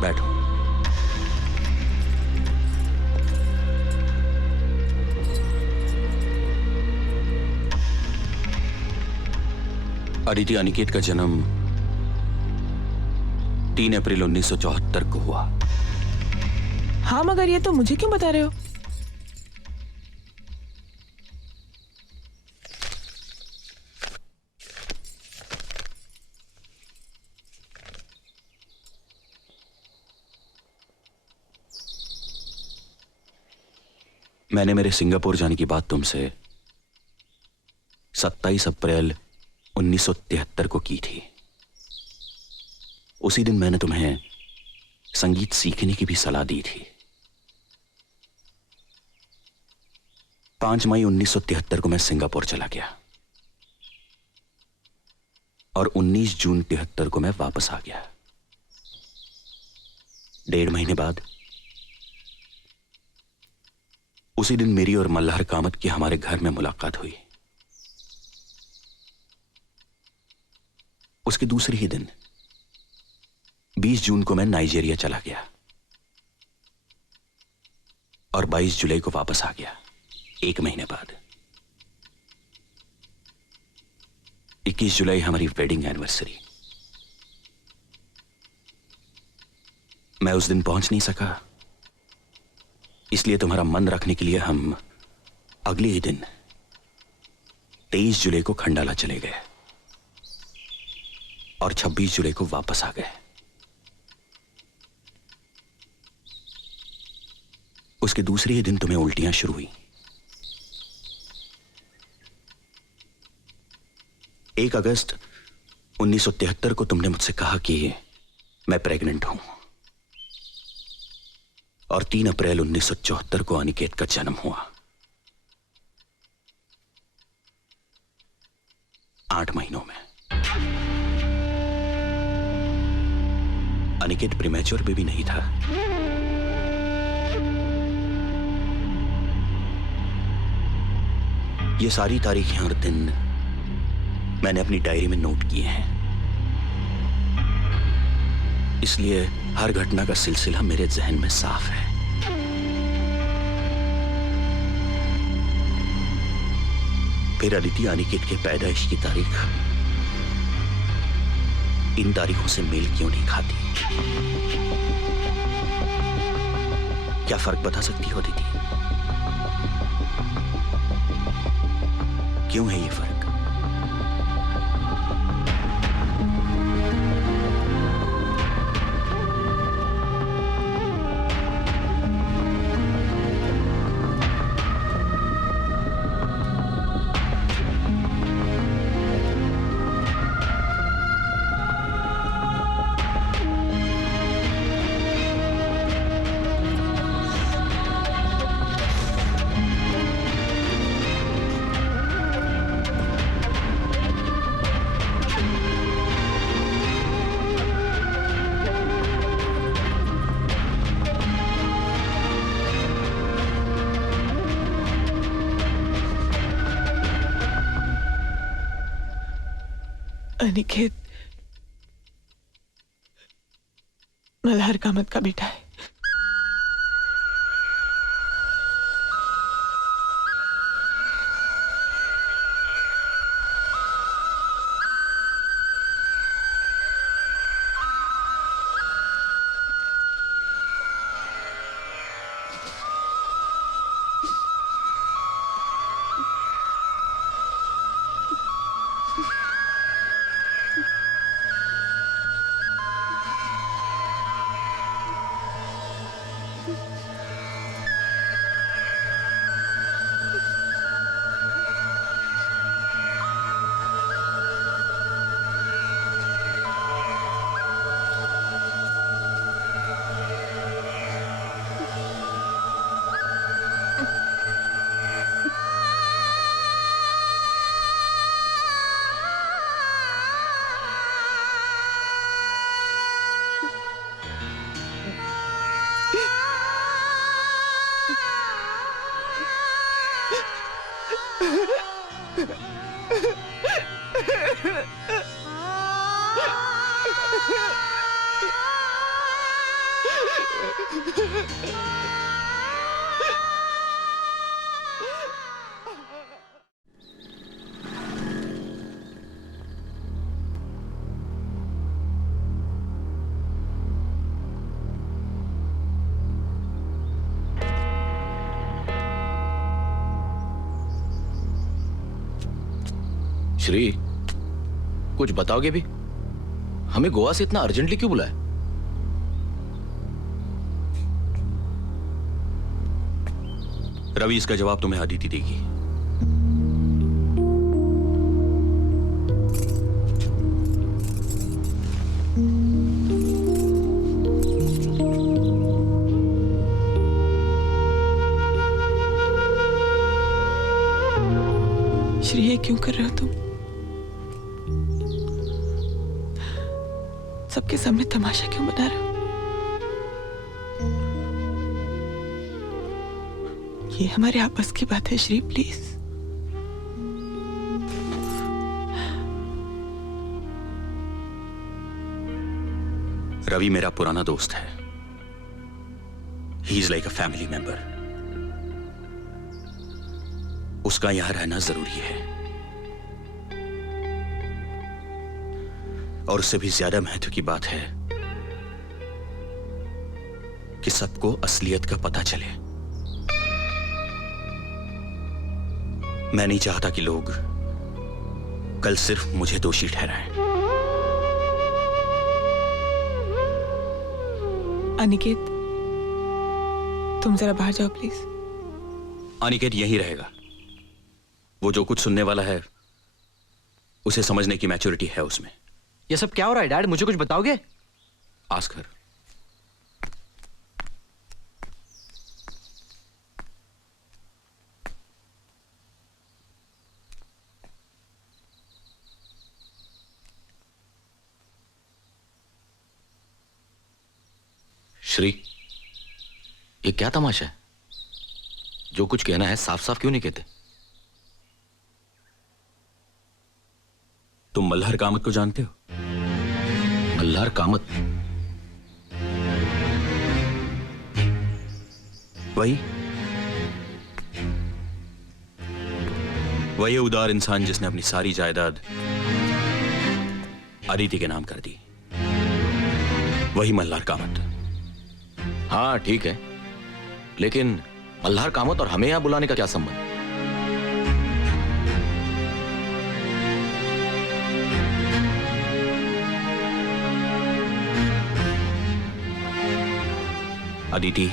बैठो। अदिति अनिकेत का जन्म 3 अप्रैल 1974 को हुआ। हाँ, मगर ये तो मुझे क्यों बता रहे हो? मैंने मेरे सिंगापुर जाने की बात तुमसे 27 अप्रैल 1973 को की थी। उसी दिन मैंने तुम्हें संगीत सीखने की भी सलाह दी थी। 5 मई 1973 को मैं सिंगापुर चला गया और 19 जून 73 को मैं वापस आ गया। 1.5 महीने बाद उसी दिन मेरी और मल्हार कामत की हमारे घर में मुलाकात हुई। उसके दूसरे ही दिन 20 जून को मैं नाइजीरिया चला गया और 22 जुलाई को वापस आ गया। 1 महीने बाद 21 जुलाई हमारी वेडिंग एनिवर्सरी। मैं उस दिन पहुंच नहीं सका, इसलिए तुम्हारा मन रखने के लिए हम अगले ही दिन 23 जुलाई को खंडाला चले गए और 26 जुलाई को वापस आ गए। उसके दूसरे ही दिन तुम्हें उल्टियां शुरू हुई। 1 अगस्त 1973 को तुमने मुझसे कहा कि मैं प्रेग्नेंट हूं और 3 अप्रैल 1974 को अनिकेत का जन्म हुआ। 8 महीनों में अनिकेत प्रीमैच्योर बेबी नहीं था। ये सारी तारीखें और दिन मैंने अपनी डायरी में नोट किए हैं, इसलिए हर घटना का सिलसिला मेरे जहन में साफ है। फिर अदिति अनिकेत के पैदाइश की तारीख इन तारीखों से मेल क्यों नहीं खाती? क्या फर्क बता सकती हो अदिति? क्यों है ये फर्क? अनिकेत मल्हार कामत का बेटा है। श्री, कुछ बताओगे भी? हमें गोवा से इतना अर्जेंटली क्यों बुलाया? रवि, इसका जवाब तुम्हें अदिति देगी। श्री, ये क्यों कर रहे हो तुम? सबके सामने तमाशा क्यों बना रहे हो? ये हमारे आपस की बात है श्री, प्लीज। रवि मेरा पुराना दोस्त है। He is like a family member. उसका यहां रहना जरूरी है, और उससे भी ज्यादा महत्व की बात है कि सबको असलियत का पता चले। मैं नहीं चाहता कि लोग कल सिर्फ मुझे दोषी ठहराएं। अनिकेत, तुम जरा बाहर जाओ प्लीज। अनिकेत यहीं रहेगा। वो जो कुछ सुनने वाला है उसे समझने की मैच्योरिटी है उसमें। ये सब क्या हो रहा है डैड? मुझे कुछ बताओगे? Ask her. श्री, ये क्या तमाशा है? जो कुछ कहना है साफ साफ क्यों नहीं कहते? तुम मल्हार कामत को जानते हो? मल्हार कामत? वही उदार इंसान जिसने अपनी सारी जायदाद अदिति के नाम कर दी। वही मल्हार कामत। हाँ ठीक है, लेकिन मल्हार कामत और हमें यहां बुलाने का क्या संबंध? अदिति,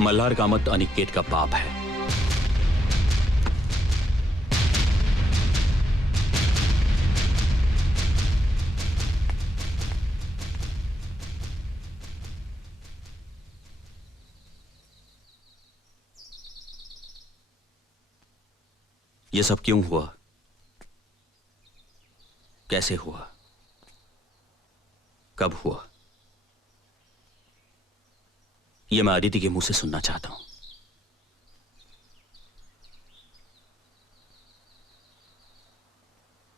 मल्हार कामत अनिकेत का बाप है। ये सब क्यों हुआ? कैसे हुआ? कब हुआ? ये मैं अदिति के मुंह से सुनना चाहता हूं।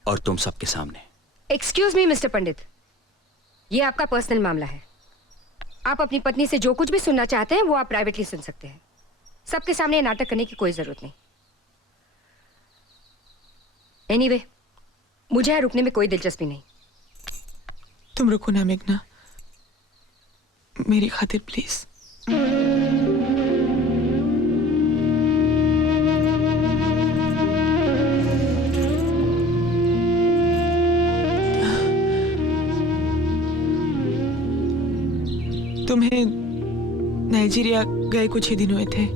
और तुम सबके सामने। एक्सक्यूज मी मिस्टर पंडित, ये आपका पर्सनल मामला है। आप अपनी पत्नी से जो कुछ भी सुनना चाहते हैं वो आप प्राइवेटली सुन सकते हैं। सबके सामने नाटक करने की कोई जरूरत नहीं। एनीवे, मुझे यहाँ रुकने में कोई दिलचस्पी नहीं। तुम रुको ना मेघना, मेरी खातिर प्लीज। तुम्हें नाइजीरिया गए कुछ ही दिन हुए थे।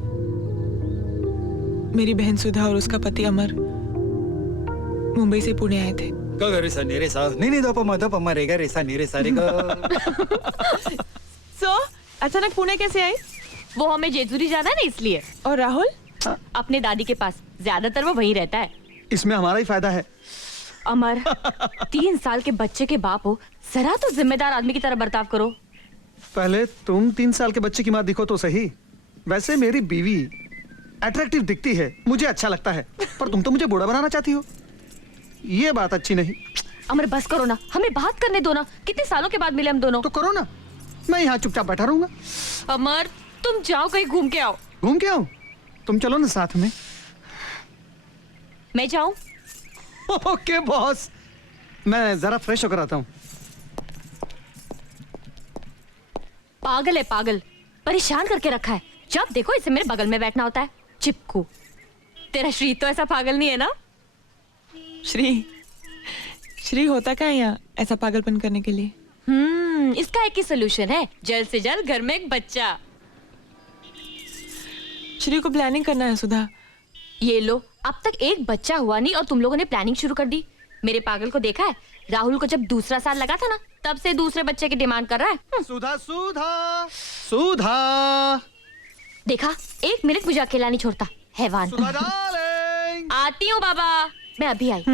मेरी बहन सुधा और उसका पति अमर मुंबई से पुणे आए थे। अचानक पुणे कैसे आई? वो हमें जेजूरी जाना है ना, इसलिए। और राहुल? अपने दादी के पास, ज्यादातर वो वहीं रहता है। इसमें हमारा ही फायदा है। अमर 3 साल के बच्चे के बाप हो, जरा तो जिम्मेदार आदमी की तरह बर्ताव करो। पहले तुम 3 साल के बच्चे की माँ दिखो तो सही। वैसे मेरी बीवी अट्रैक्टिव दिखती है, मुझे अच्छा लगता है, पर तुम तो मुझे बूढ़ा बनाना चाहती हो। ये बात अच्छी नहीं। अमर बस करो ना, हमें बात करने दो ना। कितने सालों के बाद मिले हम दोनों। तो करो ना, मैं यहाँ चुपचाप बैठा रहूंगा। अमर तुम जाओ कहीं घूम के आओ। घूम के आओ? तुम चलो ना साथ में। मैं जाऊं? ओके बॉस, मैं जरा फ्रेश होकर आता हूँ। पागल है पागल, परेशान करके रखा है। जब देखो इसे मेरे बगल में बैठना होता है, चिपकू। तेरा श्री तो ऐसा पागल नहीं है ना? श्री होता क्या है यहाँ ऐसा पागलपन करने के लिए? इसका एक ही सोल्यूशन है, जल्द से जल्द घर में एक बच्चा। श्री को प्लानिंग करना है सुधा। ये लो, अब तक एक बच्चा हुआ नहीं और तुम लोगों ने प्लानिंग शुरू कर दी। मेरे पागल को देखा है? राहुल को जब दूसरा साल लगा था ना, तब से दूसरे बच्चे की डिमांड कर रहा है। सुधा सुधा सुधा, देखा, 1 मिनट मुझे अकेला नहीं छोड़ता हैवान। आती हूँ बाबा, मैं अभी आई।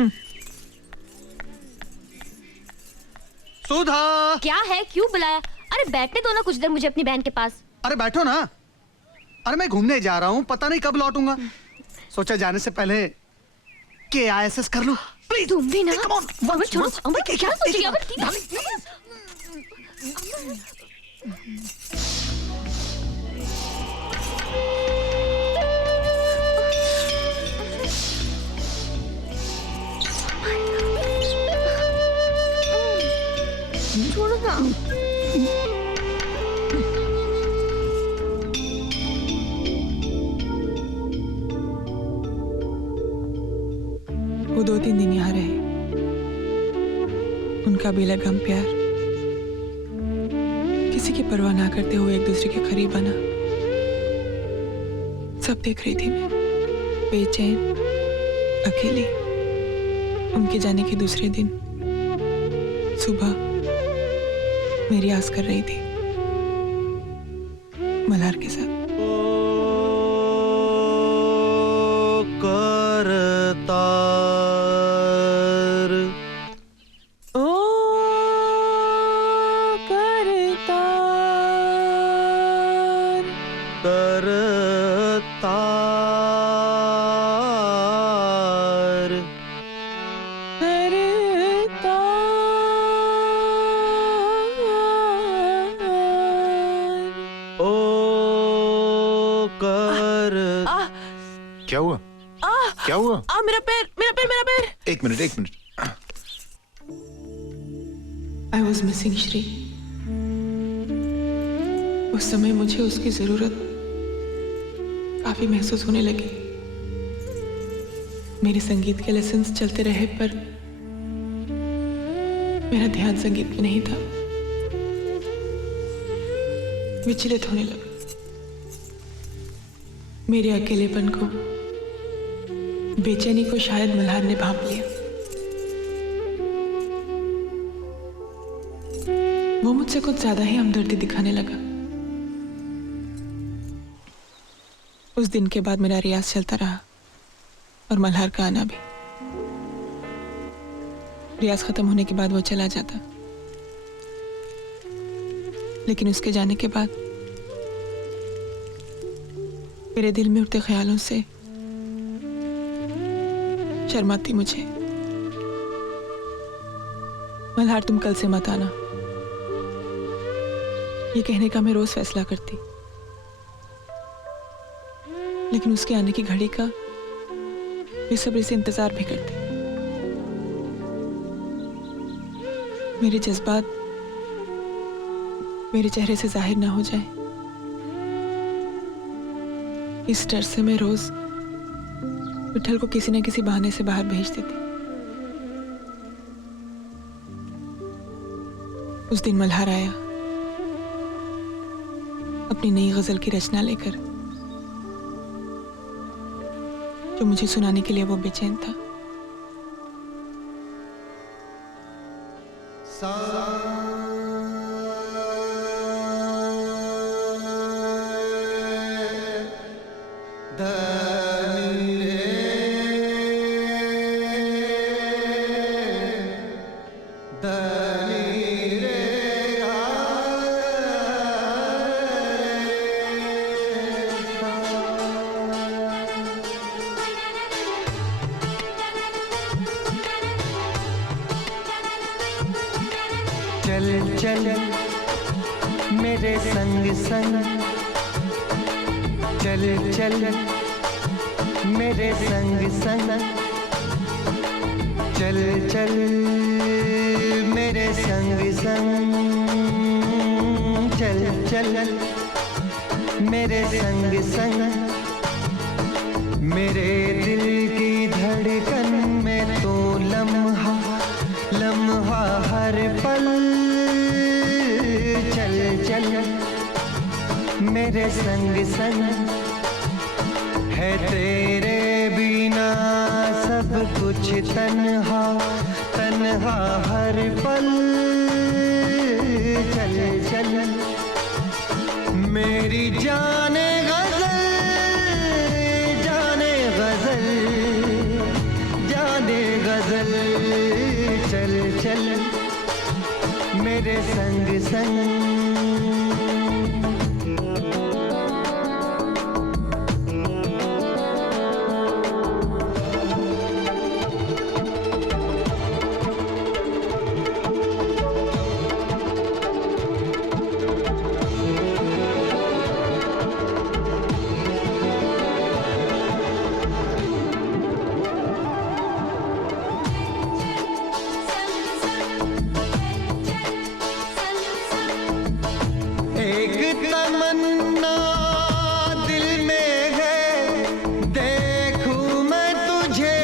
सुधा, क्या है, क्यों बुलाया? अरे बैठने दो ना कुछ देर मुझे अपनी बहन के पास। अरे बैठो ना। अरे मैं घूमने जा रहा हूँ, पता नहीं कब लौटूंगा। सोचा जाने से पहले KISS कर लूं। प्लीज तुम भी ना। अमर छोड़ो, अमर क्या सोच रही है? छोड़ो ना। वो 2-3 दिन यहाँ रहे, उनका बेलगाम प्यार किसी की परवाह ना करते हुए एक दूसरे के करीब बना। सब देख रही थी मैं, बेचैन, अकेली। उनके जाने के दूसरे दिन सुबह मेरी आस कर रही थी मल्हार के साथ। क्या हुआ? क्या हुआ? मेरा पैर। एक minute. I was missing Shri. उस समय मुझे उसकी जरूरत काफी महसूस होने लगी। मेरे संगीत के लेसन्स चलते रहे, पर मेरा ध्यान संगीत में नहीं था। विचलित होने लगा। मेरे अकेलेपन को, बेचैनी को शायद मल्हार ने भांप लिया। वो मुझसे कुछ ज्यादा ही हमदर्दी दिखाने लगा। उस दिन के बाद मेरा रियाज चलता रहा और मल्हार का आना भी। रियाज खत्म होने के बाद वो चला जाता, लेकिन उसके जाने के बाद मेरे दिल में उठते ख्यालों से शर्माती मुझे। मल्हार तुम कल से मत आना, ये कहने का मैं रोज फैसला करती, लेकिन उसके आने की घड़ी का बेसब्री से इंतजार भी करती। मेरे जज्बात मेरे चेहरे से जाहिर ना हो जाए, इस डर से मैं रोज विठल को किसी न किसी बहाने से बाहर भेज देती। उस दिन मल्हार आया अपनी नई गजल की रचना लेकर, जो मुझे सुनाने के लिए वो बेचैन था। चल चल मेरे संग संग, चल चल मेरे संग संग, चल चल मेरे संग संग, चल चल मेरे संग संग। मेरे दिल की धड़कन में तो लम्हा लम्हा हर पल, चल चल मेरे संग संग। है तेरे बिना सब कुछ तन्हा तन्हा हर पल, चल चल मेरी जाने गजल जाने गजल जाने गजल, चल चल मेरे संग संग। तमन्ना दिल में है, देखूं मैं तुझे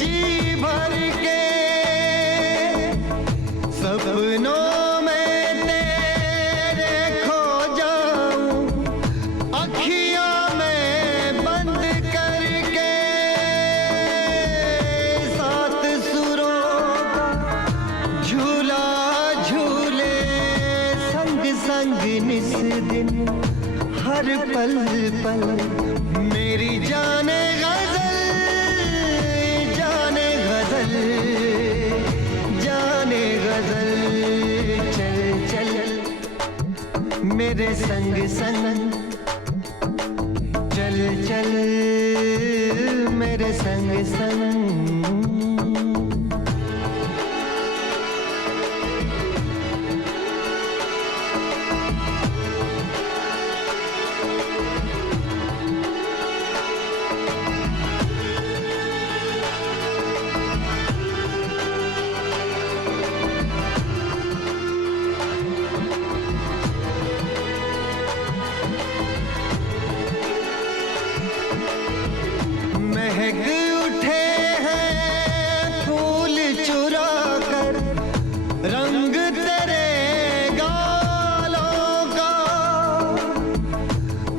जी भर के, सपनों में तेरे खो जाऊं अखियां में बंद करके, सात सुरों का झूला झूले संग संग निस दिन हर पल पल। मेरी जाने गजल जाने गजल जाने गजल, चल चल मेरे संग संग, चल चल मेरे संग संग। महक उठे हैं फूल चुरा कर, रंग तेरे गालों का,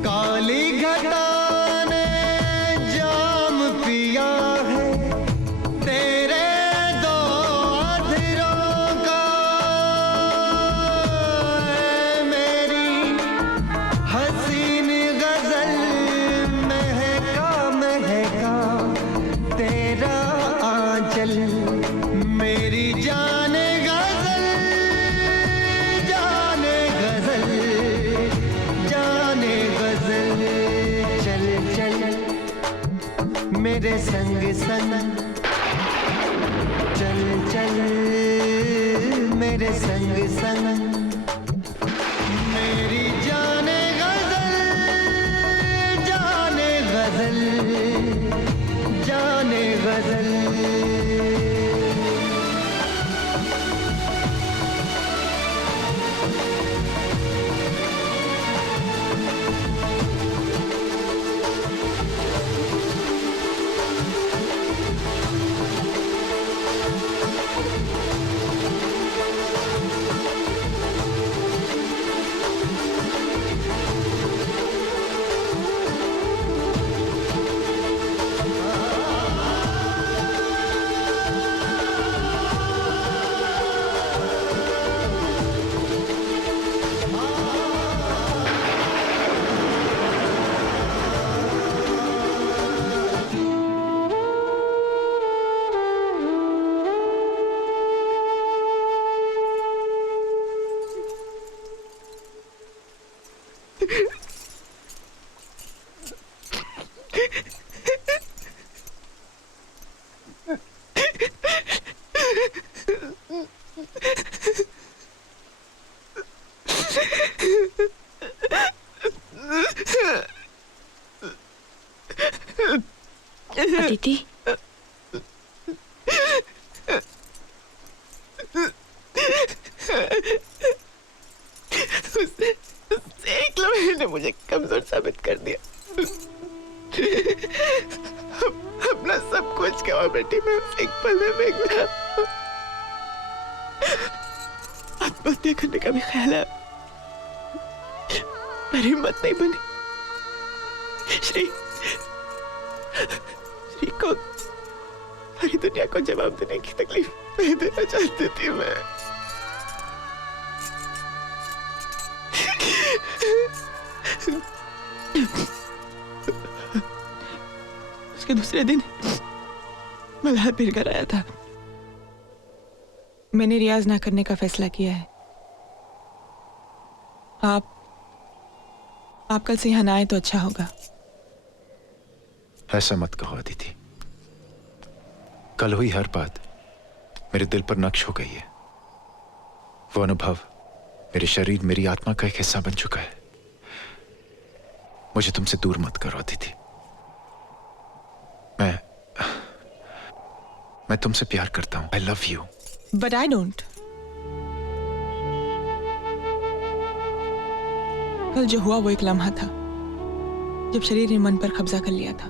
काली घटा ने जाम पिया है तेरे दो अधरों का। मेरी हसीन गजल महका महका तेरा आंचल, मेरी जाने गजल जाने गजल जाने गजल, चल चल मेरे संग संग, चल चल मेरे संग संग। मेरी जाने गजल जाने गजल जाने गजल। अदिति, एक लम्हे ने मुझे कमजोर साबित कर दिया। अपना सब कुछ गवा बेटी में एक पल में फेंक दिया। आत्महत्या करने का भी ख्याल है पर हिम्मत नहीं बनी। श्री को सारी दुनिया को जवाब देने की तकलीफ नहीं देना चाहती थी मैं। उसके दूसरे दिन मल्हार फिर घर आया था। मैंने रियाज ना करने का फैसला किया है। आप कल से यहाँ ना आए तो अच्छा होगा। ऐसा मत कहो अदिति। कल हुई हर बात मेरे दिल पर नक्श हो गई है। वो अनुभव मेरे शरीर, मेरी आत्मा का एक हिस्सा बन चुका है। मुझे तुमसे दूर मत करो अदिति। मैं तुमसे प्यार करता हूं। I love you. But I don't. कल जो हुआ वो एक लम्हा था जब शरीर ने मन पर कब्जा कर लिया था।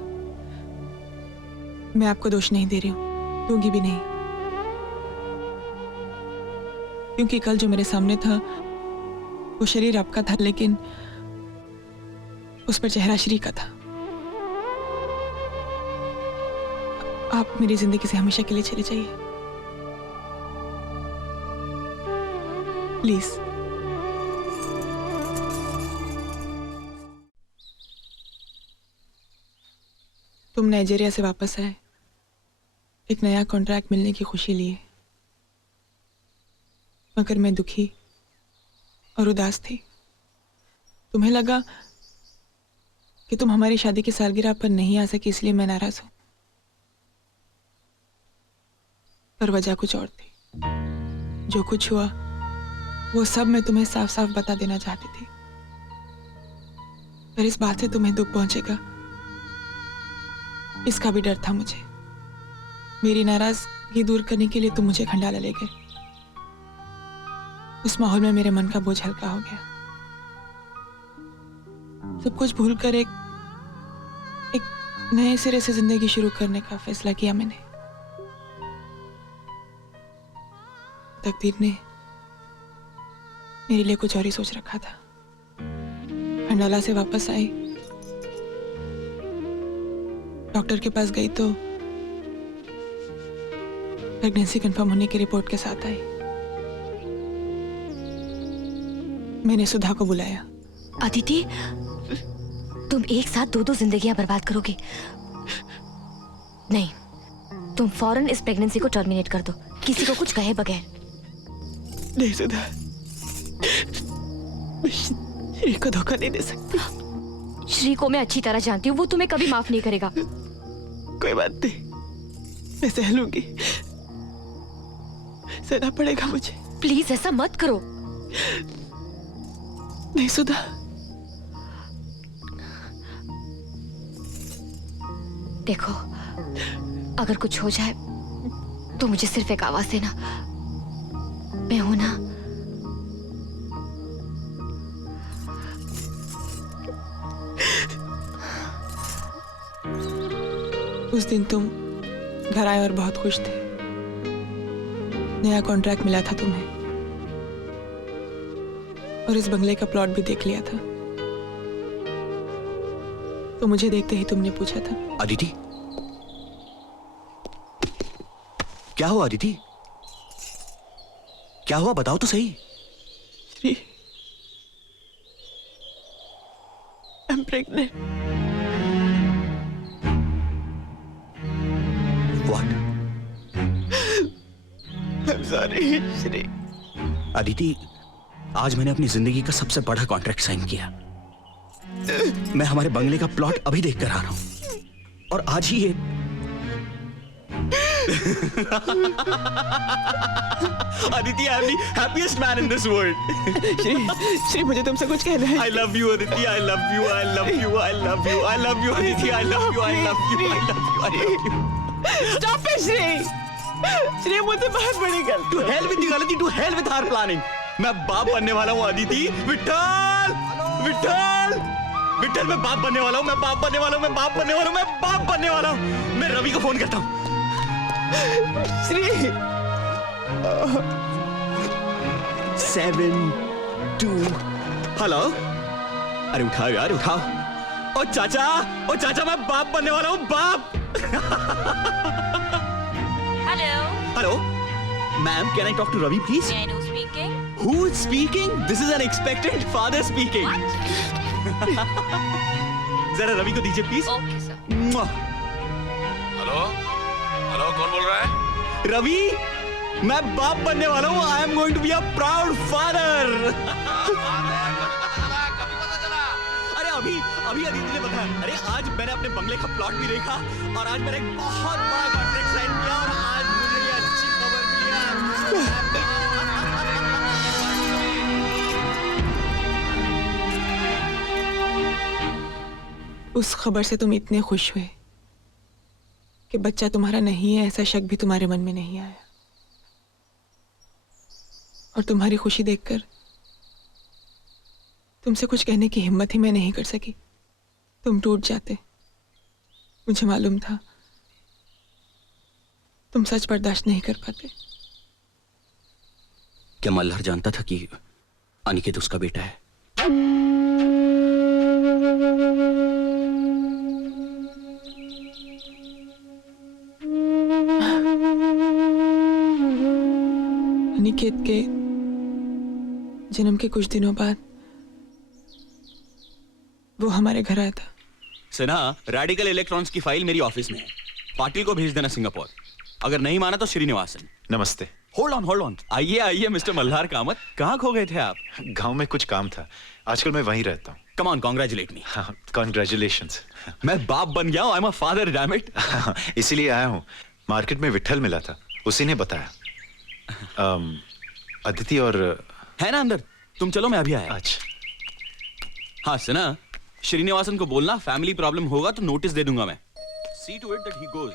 मैं आपको दोष नहीं दे रही हूं, दूंगी भी नहीं, क्योंकि कल जो मेरे सामने था वो शरीर आपका था, लेकिन उस पर चेहरा श्री का था। आप मेरी जिंदगी से हमेशा के लिए चले जाइए प्लीज। तुम नाइजीरिया से वापस आए, एक नया कॉन्ट्रैक्ट मिलने की खुशी लिए, मगर मैं दुखी और उदास थी। तुम्हें लगा कि तुम हमारी शादी की सालगिरह पर नहीं आ सकी, इसलिए मैं नाराज हूं, पर वजह कुछ और थी। जो कुछ हुआ वो सब मैं तुम्हें साफ साफ बता देना चाहती थी, पर इस बात से तुम्हें दुख पहुंचेगा इसका भी डर था मुझे। मेरी नाराजगी दूर करने के लिए तुम मुझे खंडाला ले गए। उस माहौल में मेरे मन का बोझ हल्का हो गया। सब कुछ भूलकर एक नए सिरे से जिंदगी शुरू करने का फैसला किया मैंने। तकदीर ने मेरे लिए कुछ और ही सोच रखा था। खंडाला से वापस आई, डॉक्टर के पास गई तो प्रेगनेंसी कंफर्म होने की रिपोर्ट के साथ आई। मैंने सुधा को बुलाया। अदिति, तुम एक साथ दो जिंदगियां बर्बाद करोगे। नहीं, तुम फौरन इस प्रेगनेंसी को टर्मिनेट कर दो, किसी को कुछ कहे बगैर। नहीं सुधा, श्री को धोखा नहीं दे सकती। श्री को मैं अच्छी तरह जानती हूँ, वो तुम्हें कभी माफ नहीं करेगा। कोई बात नहीं, मैं सह लूंगी, सहना पड़ेगा मुझे। प्लीज ऐसा मत करो। नहीं सुधा, देखो, अगर कुछ हो जाए तो मुझे सिर्फ एक आवाज देना। मैं हूं ना। उस दिन तुम घर आए और बहुत खुश थे। नया कॉन्ट्रैक्ट मिला था तुम्हें और इस बंगले का प्लॉट भी देख लिया था। तो मुझे देखते ही तुमने पूछा था, अदिति, क्या हुआ? अदिति, क्या हुआ? बताओ तो सही। Shri, I'm pregnant. What? I'm sorry, Shri. Aditi, आज मैंने अपनी जिंदगी का सबसे बड़ा कॉन्ट्रैक्ट साइन किया। मैं हमारे बंगले का प्लॉट अभी देख कर आ रहा हूं और आज ही ये Aditi, I am the happiest man in this world. Shri मुझे तुमसे कुछ कहना है। I love you, Aditi. I love you. I love you. I love you. I love you, Aditi. I love you. I love you. I love you. I love you. Stop it, Shri. Shri मुझसे बहुत बड़ी गलती। To hell with the गलती. To hell with her planning. मैं बाप बनने वाला हूँ अदिति। विठल, विठल, विठल, मैं बाप बनने वाला हूँ। मैं बाप बनने वाला हूँ। मैं बाप बनने वाला हूँ। मैं बाप बनने वाला हूँ। मैं रवि को फोन करता हूँ। श्री 7 2 हेलो। अरे उठाओ यार, उठाओ। ओ चाचा, मैं बाप बनने वाला हूँ। बाप। Hello hello ma'am, can I talk to Ravi please? Speaking. Who is speaking? This is unexpected. Father speaking. जरा रवि को दीजिए please. Okay sir. Hello hello, कौन बोल रहा है? रवि, मैं बाप बनने वाला हूँ। I am going to be a proud father. अरे अभी अदिति ने बताया। अरे आज मैंने अपने बंगले का प्लॉट भी देखा और आज मैंने एक बहुत बड़ा कॉन्ट्रैक्ट साइन किया और आज मुझे ये अच्छी खबर मिली है। उस खबर से तुम इतने खुश हुए कि बच्चा तुम्हारा नहीं है ऐसा शक भी तुम्हारे मन में नहीं आया, और तुम्हारी खुशी देखकर तुमसे कुछ कहने की हिम्मत ही मैं नहीं कर सकी। तुम टूट जाते। मुझे मालूम था तुम सच बर्दाश्त नहीं कर पाते। क्या मल्हार जानता था कि अनिकेत उसका बेटा है? अनिकेत के जन्म के कुछ दिनों बाद वो हमारे घर आया था। सिन्हा, रेडिकल इलेक्ट्रॉन्स की फाइल मेरी ऑफिस में है। पाटिल को भेज देना सिंगापुर। अगर नहीं माना तो श्रीनिवासन। नमस्ते। Hold on. आइए मिस्टर मल्हार कामत। कहाँ खो गए थे आप? गांव में कुछ काम था। आजकल मैं वहीं रहता हूँ। Come on, congratulate me. Congratulations. मैं बाप बन गया हूँ। I am a father, damn it. इसीलिए आया हूँ। मार्केट में विट्ठल मिला था, उसी ने बताया। अदिति और है ना अंदर। तुम चलो, मैं अभी आया। अच्छा। हाँ सिन्हा, श्रीनिवासन को बोलना फैमिली प्रॉब्लम होगा तो नोटिस दे दूंगा मैं। See to it that he goes.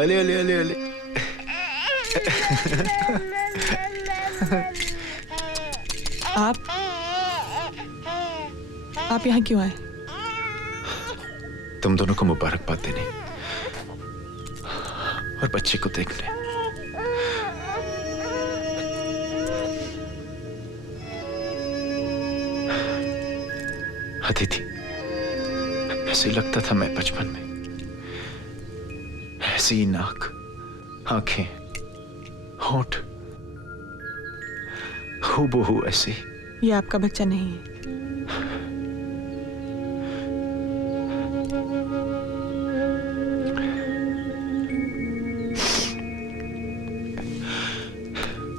अले अले अले अले। आप यहाँ क्यों आए? तुम दोनों को मुबारकबाद देने और बच्चे को देखने। अदिति, ऐसे लगता था मैं बचपन में। ऐसी नाक, आंखें, होंठ, हूबहू ऐसी। ये आपका बच्चा नहीं है।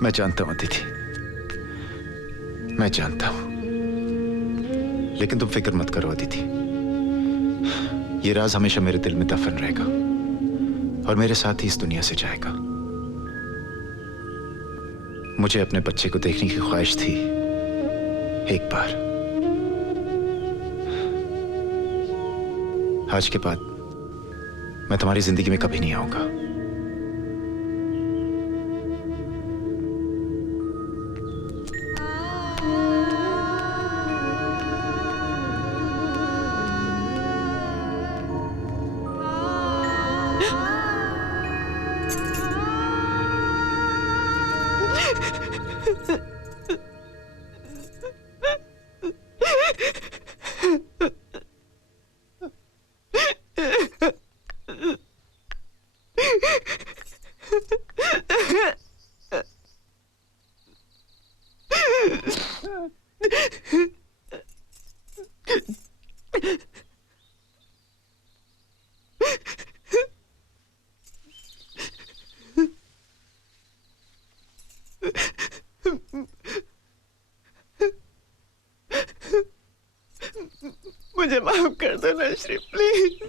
मैं जानता हूं अदिति, मैं जानता हूं, लेकिन तुम फिक्र मत करो अदिति। ये राज हमेशा मेरे दिल में दफन रहेगा और मेरे साथ ही इस दुनिया से जाएगा। मुझे अपने बच्चे को देखने की ख्वाहिश थी एक बार। आज के बाद मैं तुम्हारी जिंदगी में कभी नहीं आऊंगा। मुझे माफ कर दो ना श्री, प्लीज।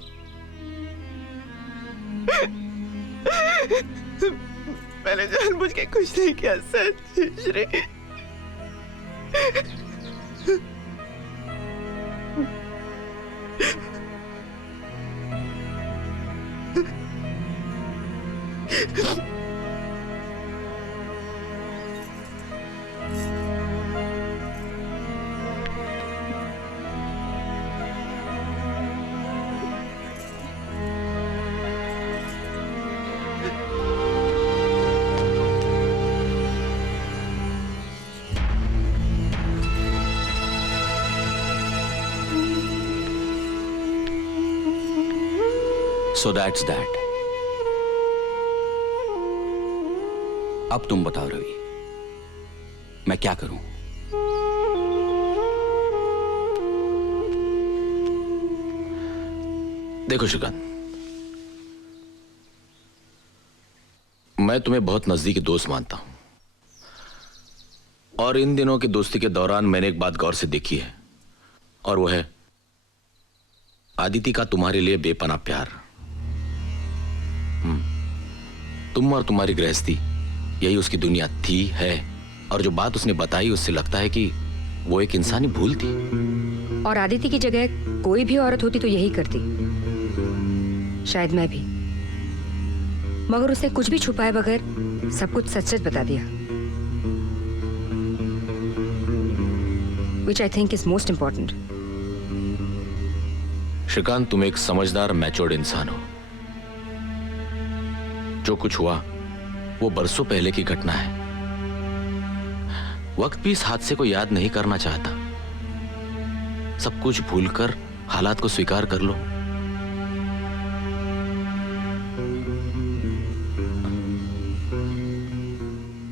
मैंने जानबूझ के कुछ नहीं किया, सच श्री। So that's that. अब तुम बताओ रवि, मैं क्या करूं? देखो श्रीकांत, मैं तुम्हें बहुत नजदीकी दोस्त मानता हूं, और इन दिनों की दोस्ती के दौरान मैंने एक बात गौर से देखी है, और वो है आदिति का तुम्हारे लिए बेपनाह प्यार। तुम और तुम्हारी गृहस्थी, यही उसकी दुनिया थी, है, और जो बात उसने बताई उससे लगता है कि वो एक इंसानी भूल थी। और आदिति की जगह कोई भी औरत होती तो यही करती, शायद मैं भी, मगर उसने कुछ भी छुपाए बगैर सब कुछ सच सच बता दिया, which I think is most important. Shrikant, तुम एक समझदार मैच्योर्ड इंसान हो। जो कुछ हुआ वो बरसों पहले की घटना है। वक्त भी इस हादसे को याद नहीं करना चाहता। सब कुछ भूलकर हालात को स्वीकार कर लो।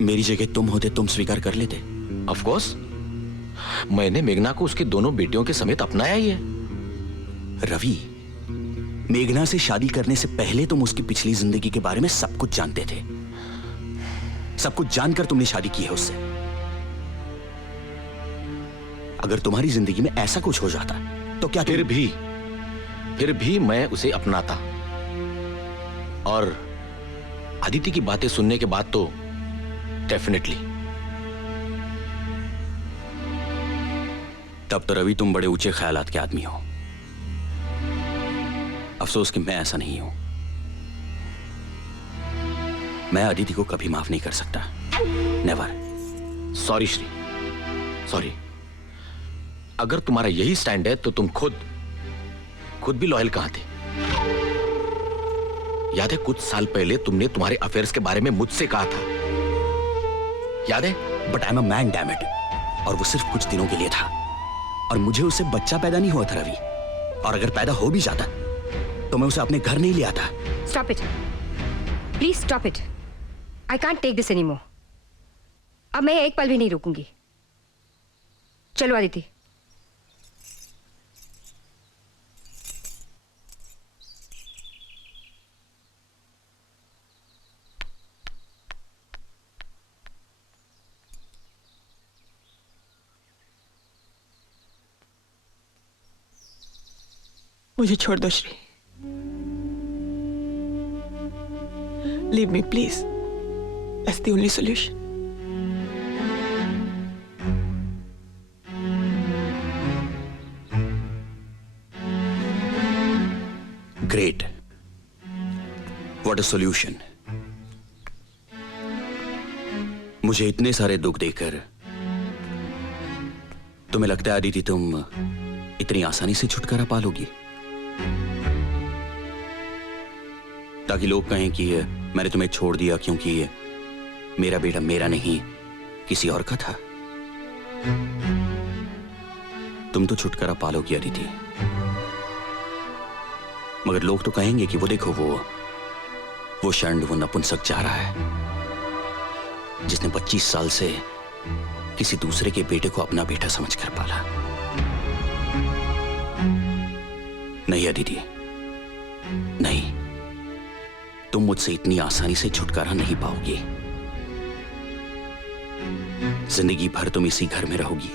मेरी जगह तुम होते, तुम स्वीकार कर लेते? ऑफ कोर्स, मैंने मेघना को उसकी दोनों बेटियों के समेत अपनाया ही है। रवि, मेघना से शादी करने से पहले तुम उसकी पिछली जिंदगी के बारे में सब कुछ जानते थे। सब कुछ जानकर तुमने शादी की है उससे। अगर तुम्हारी जिंदगी में ऐसा कुछ हो जाता तो क्या फिर भी मैं उसे अपनाता। और आदिति की बातें सुनने के बाद तो डेफिनेटली। तब तो रवि तुम बड़े ऊंचे ख्यालात के आदमी हो। अफसोस कि मैं ऐसा नहीं हूं। मैं आदिति को कभी माफ नहीं कर सकता। नेवर। Sorry Shri, sorry. अगर तुम्हारा यही स्टैंड है तो तुम खुद भी लॉयल कहां थे? याद है कुछ साल पहले तुमने तुम्हारे अफेयर्स के बारे में मुझसे कहा था, याद है? But I am a man, damn it. और वो सिर्फ कुछ दिनों के लिए था, और मुझे उससे बच्चा पैदा नहीं हुआ था रवि। और अगर पैदा हो भी जाता तो मैं उसे अपने घर नहीं ले आता। Stop it. Please stop it. I can't take this anymore. अब मैं एक पल भी नहीं रुकूंगी। चलो आदिति। मुझे छोड़ दो Shri. Leave me, please. That's the only solution. Great. What a solution. मुझे इतने सारे दुख देकर तुम्हें लगता है आदिति तुम इतनी आसानी से छुटकारा पालोगी? ताकि लोग कहें कि मैंने तुम्हें छोड़ दिया क्योंकि मेरा बेटा मेरा नहीं किसी और का था। तुम तो छुटकारा पालोगी आदिति, मगर लोग तो कहेंगे कि वो देखो वो शंड, वो नपुंसक जा रहा है जिसने 25 साल से किसी दूसरे के बेटे को अपना बेटा समझकर पाला। नहीं आदिति, नहीं, तुम मुझसे इतनी आसानी से छुटकारा नहीं पाओगी। जिंदगी भर तुम इसी घर में रहोगी।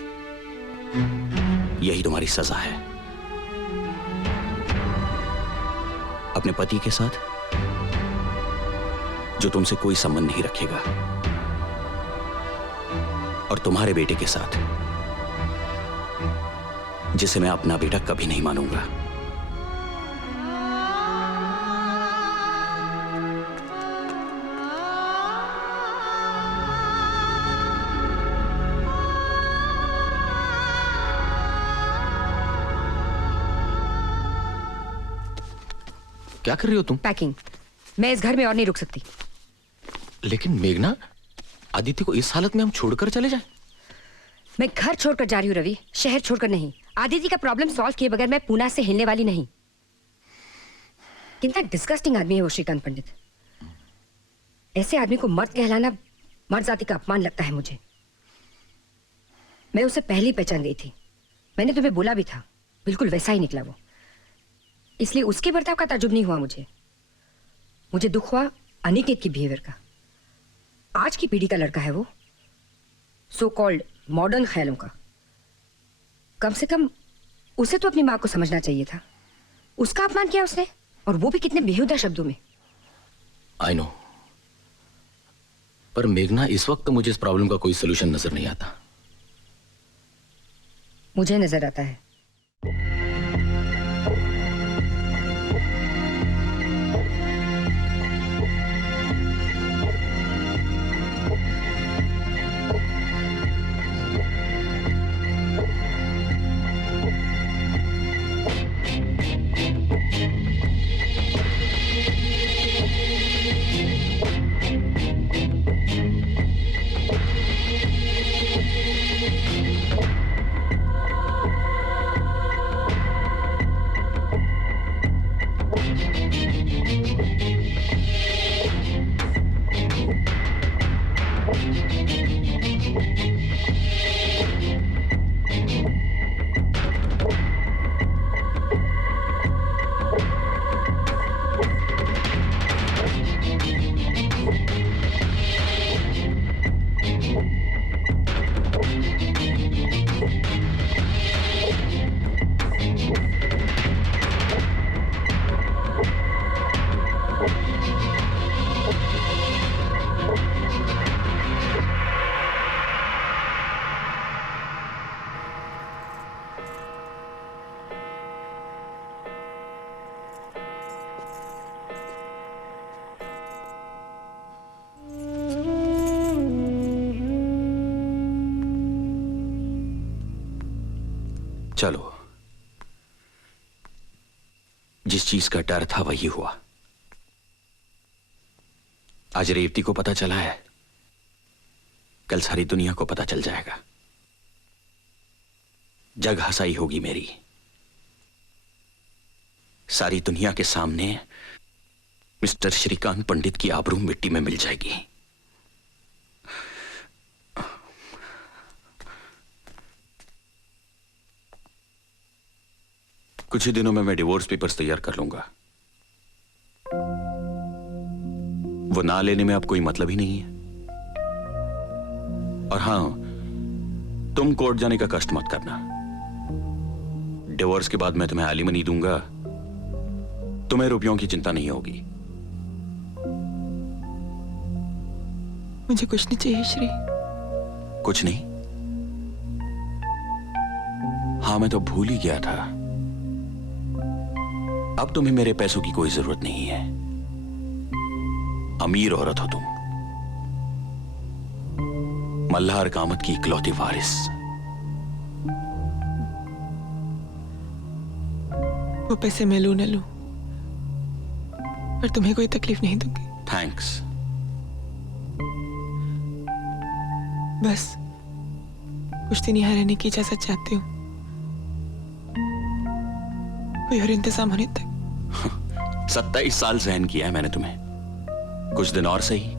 यही तुम्हारी सजा है। अपने पति के साथ, जो तुमसे कोई संबंध नहीं रखेगा, और तुम्हारे बेटे के साथ, जिसे मैं अपना बेटा कभी नहीं मानूंगा। क्या कर रही हो तुम? पैकिंग। मैं इस घर में और नहीं रुक सकती। लेकिन मेघना, आदित्य को इस हालत में हम छोड़कर चले जाएं? मैं घर छोड़कर जा रही हूँ रवि, शहर छोड़कर नहीं। आदित्य का प्रॉब्लम सॉल्व किए बगैर मैं पूना से हिलने वाली नहीं। कितना डिस्गस्टिंग आदमी है वो श्रीकांत पंडित। ऐसे आदमी को मर्द कहलाना मर्द जाति का अपमान लगता है मुझे। मैं उसे पहले ही पहचान गई थी। मैंने तुम्हें बोला भी था, बिल्कुल वैसा ही निकला वो। इसलिए उसके बर्ताव का ताज्जुब नहीं हुआ मुझे। मुझे दुख हुआ अनिकेत की बिहेवियर का। आज की पीढ़ी का लड़का है वो, सो कॉल्ड मॉडर्न ख्यालों का। कम से कम उसे तो अपनी माँ को समझना चाहिए था। उसका अपमान किया उसने, और वो भी कितने बेहुदा शब्दों में। आई नो, पर मेघना इस वक्त मुझे इस प्रॉब्लम का कोई सोल्यूशन नजर नहीं आता। मुझे नजर आता है। चलो, जिस चीज का डर था वही हुआ। आज रेवती को पता चला है, कल सारी दुनिया को पता चल जाएगा। जग हंसाई होगी मेरी। सारी दुनिया के सामने मिस्टर श्रीकांत पंडित की आबरू मिट्टी में मिल जाएगी। कुछ ही दिनों में मैं डिवोर्स पेपर्स तैयार कर लूंगा। वो ना लेने में अब कोई मतलब ही नहीं है। और हां, तुम कोर्ट जाने का कष्ट मत करना। डिवोर्स के बाद मैं तुम्हें एलिमनी दूंगा, तुम्हें रुपयों की चिंता नहीं होगी। मुझे कुछ नहीं चाहिए श्री। कुछ नहीं? हाँ, मैं तो भूल ही गया था। अब तुम्हें मेरे पैसों की कोई जरूरत नहीं है। अमीर औरत हो तुम, मल्हार कामत की इकलौती वारिस। वो पैसे मैं लूं न लूं, पर तुम्हें कोई तकलीफ नहीं दूंगी। थैंक्स। बस कुछ दिन यहाँ रहने की इजाजत चाहती हूँ, कोई और इंतजाम होने तक। 27 साल सहन किया है मैंने तुम्हें, कुछ दिन और सही।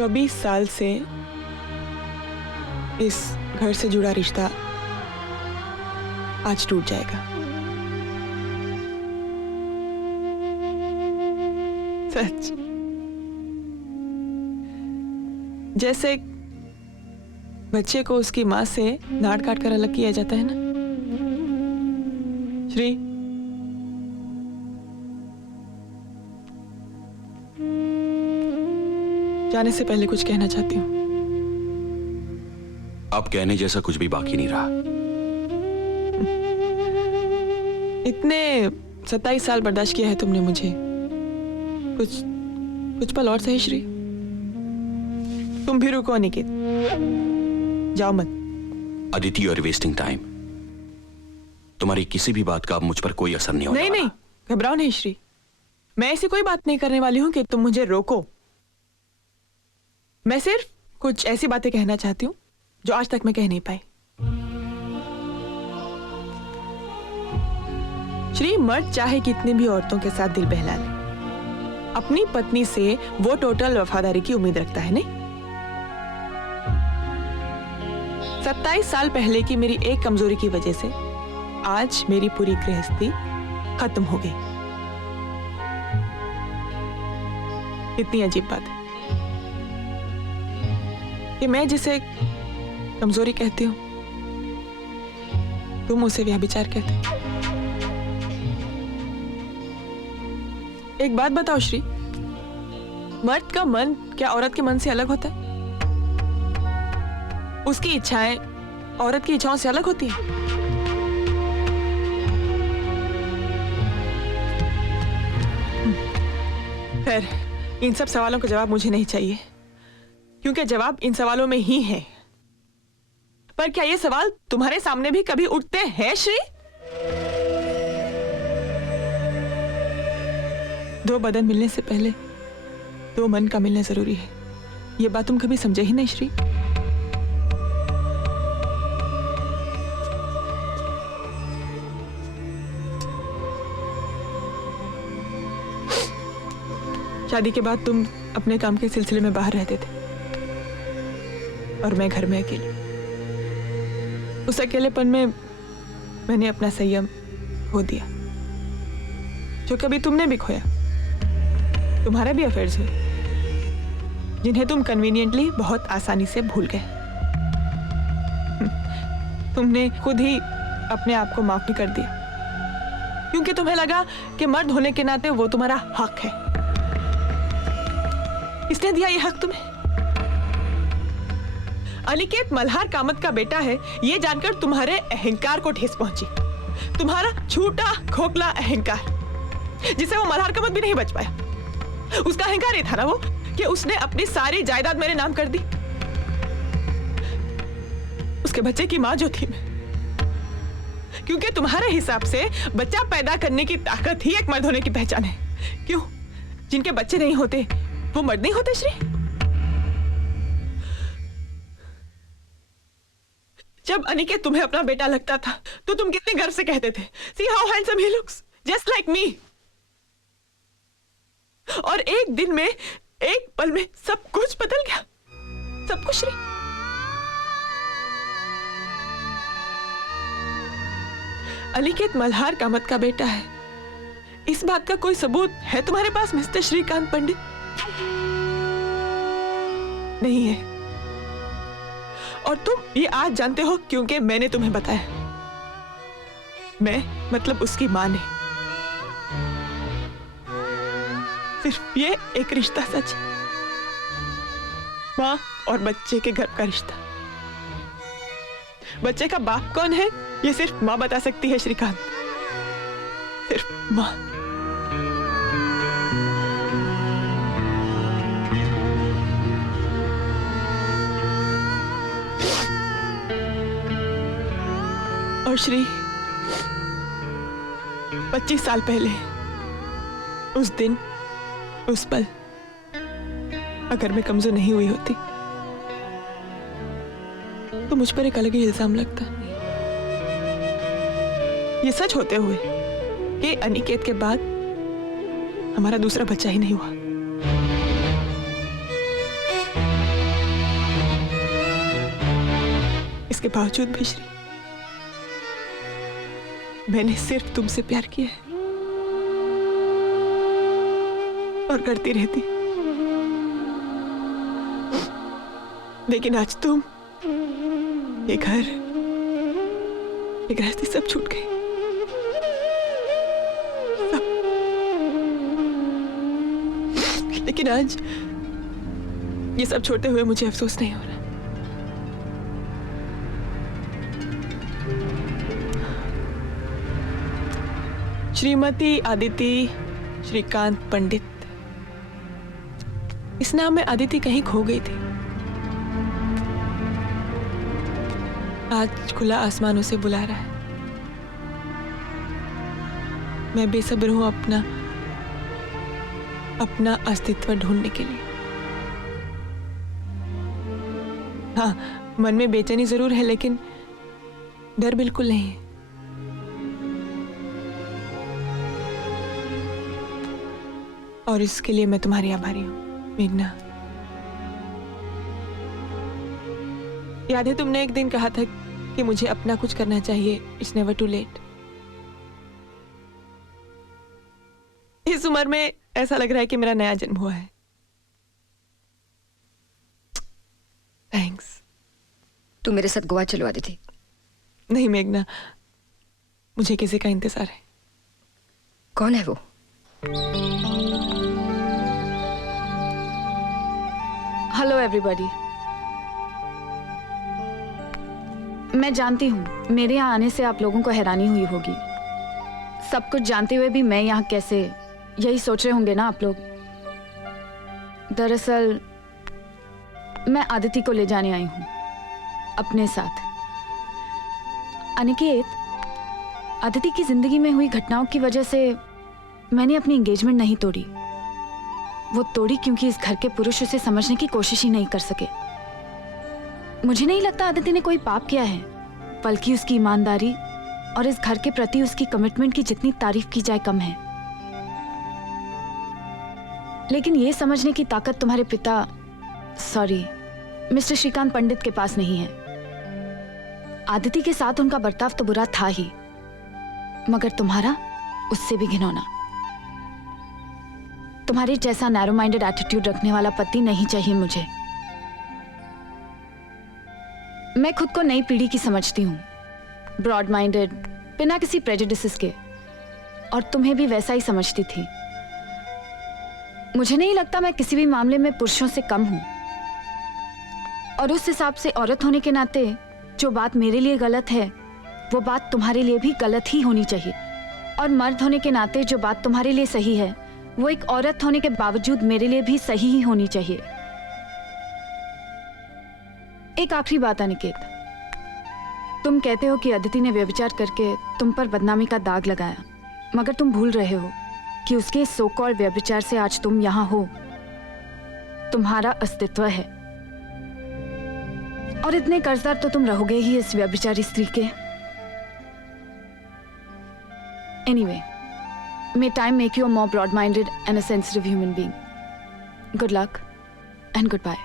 24 साल से इस घर से जुड़ा रिश्ता आज टूट जाएगा। सच। जैसे बच्चे को उसकी मां से डांट काट कर अलग किया जाता है ना श्री। जाने से पहले कुछ कहना चाहती हूँ। अब कहने जैसा कुछ भी बाकी नहीं रहा। इतने 27 साल बर्दाश्त किया है तुमने मुझे, कुछ पल और सही श्री। तुम भी रुको अनिकेत, जाओ मत। Aditi, you are wasting time. तुम्हारी किसी भी बात का अब मुझ पर कोई असर नहीं होने वाला। नहीं, घबराओ नहीं श्री। मैं ऐसी कोई बात नहीं करने वाली हूं कि तुम मुझे रोको। मैं सिर्फ कुछ ऐसी बातें कहना चाहती हूँ जो आज तक मैं कह नहीं पाई। श्री, मर्द चाहे कितनी भी औरतों के साथ दिल बहला ले, अपनी पत्नी से वो टोटल वफादारी की उम्मीद रखता है नहीं। 27 साल पहले की मेरी एक कमजोरी की वजह से आज मेरी पूरी गृहस्थी खत्म हो गई। कितनी अजीब बात है कि मैं जिसे कमजोरी कहती हूं तुम उसे व्यभिचार कहते हो। एक बात बताओ श्री, मर्द का मन क्या औरत के मन से अलग होता है? उसकी इच्छाएं औरत की इच्छाओं से अलग होती हैं? खैर, इन सब सवालों का जवाब मुझे नहीं चाहिए, क्योंकि जवाब इन सवालों में ही है। पर क्या ये सवाल तुम्हारे सामने भी कभी उठते हैं श्री? दो बदन मिलने से पहले दो मन का मिलना जरूरी है। ये बात तुम कभी समझे ही नहीं श्री। शादी के बाद तुम अपने काम के सिलसिले में बाहर रहते थे और मैं घर में अकेली। उस अकेलेपन में मैंने अपना संयम खो दिया, जो कभी तुमने भी खोया। तुम्हारे भी अफेयर्स हुए जिन्हें तुम कन्वीनियंटली बहुत आसानी से भूल गए। तुमने खुद ही अपने आप को माफ भी कर दिया, क्योंकि तुम्हें लगा कि मर्द होने के नाते वो तुम्हारा हक है। किसने दिया ये हक तुम्हें? अनिकेत मल्हार कामत का बेटा है, ये जानकर तुम्हारे अहंकार को ठेस पहुंची। तुम्हारा झूठा खोखला अहंकार, जिसे वो मल्हार कामत भी नहीं बच पाया। उसका अहंकार ये था ना वो कि उसने अपनी सारी जायदाद मेरे नाम कर दी। उसके बच्चे की मां जो थी मैं, क्योंकि तुम्हारे हिसाब से बच्चा पैदा करने की ताकत ही एक मर्द होने की पहचान है। क्यों? जिनके बच्चे नहीं होते वो मर्द नहीं होते श्री? जब अनिकेत तुम्हें अपना बेटा लगता था तो तुम कितने गर्व से कहते थे, See how handsome he looks, just like me। और एक दिन में, एक पल में सब कुछ बदल गया, सब कुछ श्री। अनिकेत मल्हार कामत का बेटा है, इस बात का कोई सबूत है तुम्हारे पास मिस्टर श्रीकांत पंडित? नहीं है, और तुम ये आज जानते हो क्योंकि मैंने तुम्हें बताया। मैं मतलब उसकी मां ने। सिर्फ ये एक रिश्ता सच, मां और बच्चे के गर्भ का रिश्ता। बच्चे का बाप कौन है ये सिर्फ मां बता सकती है श्रीकांत, सिर्फ मां। और श्री, 25 साल पहले उस दिन, उस पल, अगर मैं कमजोर नहीं हुई होती तो मुझ पर एक अलग ही इल्जाम लगता। ये सच होते हुए कि अनिकेत के बाद हमारा दूसरा बच्चा ही नहीं हुआ। इसके बावजूद भी श्री, मैंने सिर्फ तुमसे प्यार किया है और करती रहती। लेकिन आज तुम, ये घर, ये गृहस्थी सब छूट गई। सब। लेकिन आज ये सब छोड़ते हुए मुझे अफसोस नहीं हो रहा। श्रीमती आदिति श्रीकांत पंडित, इस नाम में आदिति कहीं खो गई थी। आज खुला आसमान उसे बुला रहा है। मैं बेसब्र हूं अपना अस्तित्व ढूंढने के लिए। हाँ, मन में बेचैनी जरूर है, लेकिन डर बिल्कुल नहीं है। और इसके लिए मैं तुम्हारी आभारी हूं मेघना। याद है तुमने एक दिन कहा था कि मुझे अपना कुछ करना चाहिए, इट्स नेवर टू लेट। इस उम्र में ऐसा लग रहा है कि मेरा नया जन्म हुआ है। थैंक्स। तू मेरे साथ गोवा चलो आदिति। नहीं मेघना, मुझे किसी का इंतजार है। कौन है वो? Hello everybody. मैं जानती हूँ मेरे यहाँ आने से आप लोगों को हैरानी हुई होगी। सब कुछ जानते हुए भी मैं यहाँ कैसे, यही सोच रहे होंगे ना आप लोग। दरअसल मैं आदिति को ले जाने आई हूँ अपने साथ। अनिकेत, आदिति की जिंदगी में हुई घटनाओं की वजह से मैंने अपनी एंगेजमेंट नहीं तोड़ी। वो तोड़ी क्योंकि इस घर के पुरुष उसे समझने की कोशिश ही नहीं कर सके। मुझे नहीं लगता आदिति ने कोई पाप किया है, बल्कि उसकी ईमानदारी और इस घर के प्रति उसकी कमिटमेंट की जितनी तारीफ की जाए कम है। लेकिन ये समझने की ताकत तुम्हारे पिता, सॉरी, मिस्टर श्रीकांत पंडित के पास नहीं है। आदिति के साथ उनका बर्ताव तो बुरा था ही, मगर तुम्हारा उससे भी घिनौना। तुम्हारे जैसा नैरो माइंडेड एटीट्यूड रखने वाला पति नहीं चाहिए मुझे। मैं खुद को नई पीढ़ी की समझती हूँ, ब्रॉड माइंडेड, बिना किसी प्रेजुडिसेस के, और तुम्हें भी वैसा ही समझती थी। मुझे नहीं लगता मैं किसी भी मामले में पुरुषों से कम हूं, और उस हिसाब से औरत होने के नाते जो बात मेरे लिए गलत है वो बात तुम्हारे लिए भी गलत ही होनी चाहिए, और मर्द होने के नाते जो बात तुम्हारे लिए सही है वो एक औरत होने के बावजूद मेरे लिए भी सही ही होनी चाहिए। एक आखिरी बात अनिकेत, तुम कहते हो कि अदिति ने व्यभिचार करके तुम पर बदनामी का दाग लगाया, मगर तुम भूल रहे हो कि उसके सो कॉल्ड व्यभिचार से आज तुम यहां हो। तुम्हारा अस्तित्व है, और इतने कर्जदार तो तुम रहोगे ही इस व्यभिचारी स्त्री के। Anyway, may time make you a more broad-minded and a sensitive human being. Good luck and goodbye.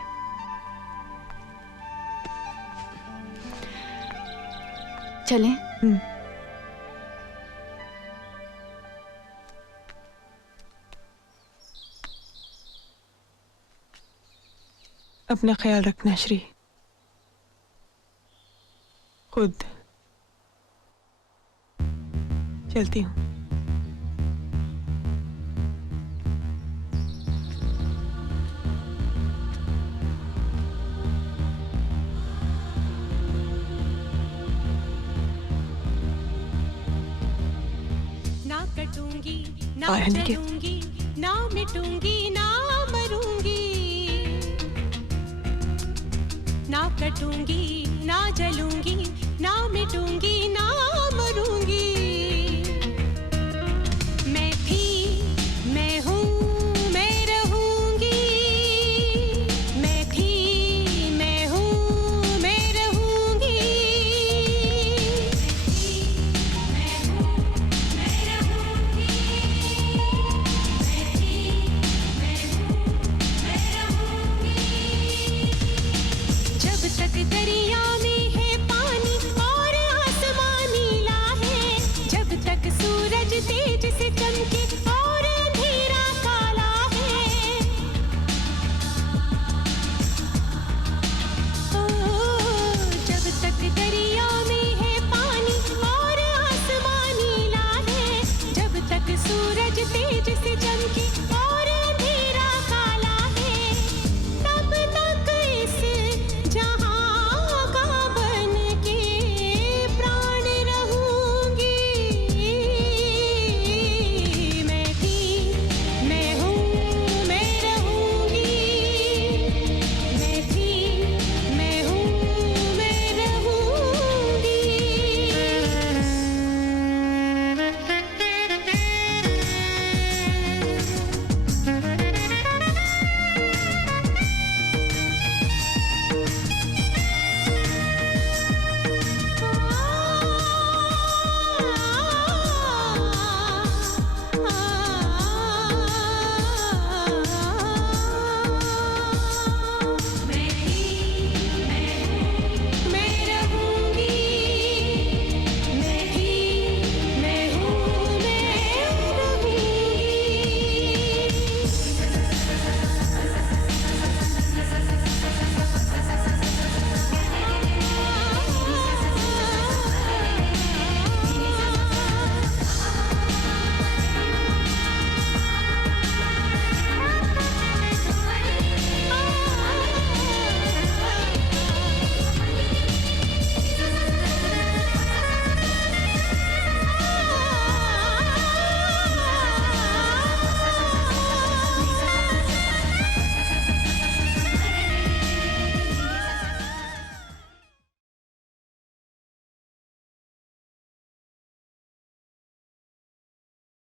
चलें? अपना ख्याल रखना श्री, खुद। चलती हूँ। ना कटूंगी ना और अनिकेत? जलूंगी ना मिटूंगी ना मरूंगी, ना कटूंगी ना जलूंगी ना मिटूंगी ना मरूंगी।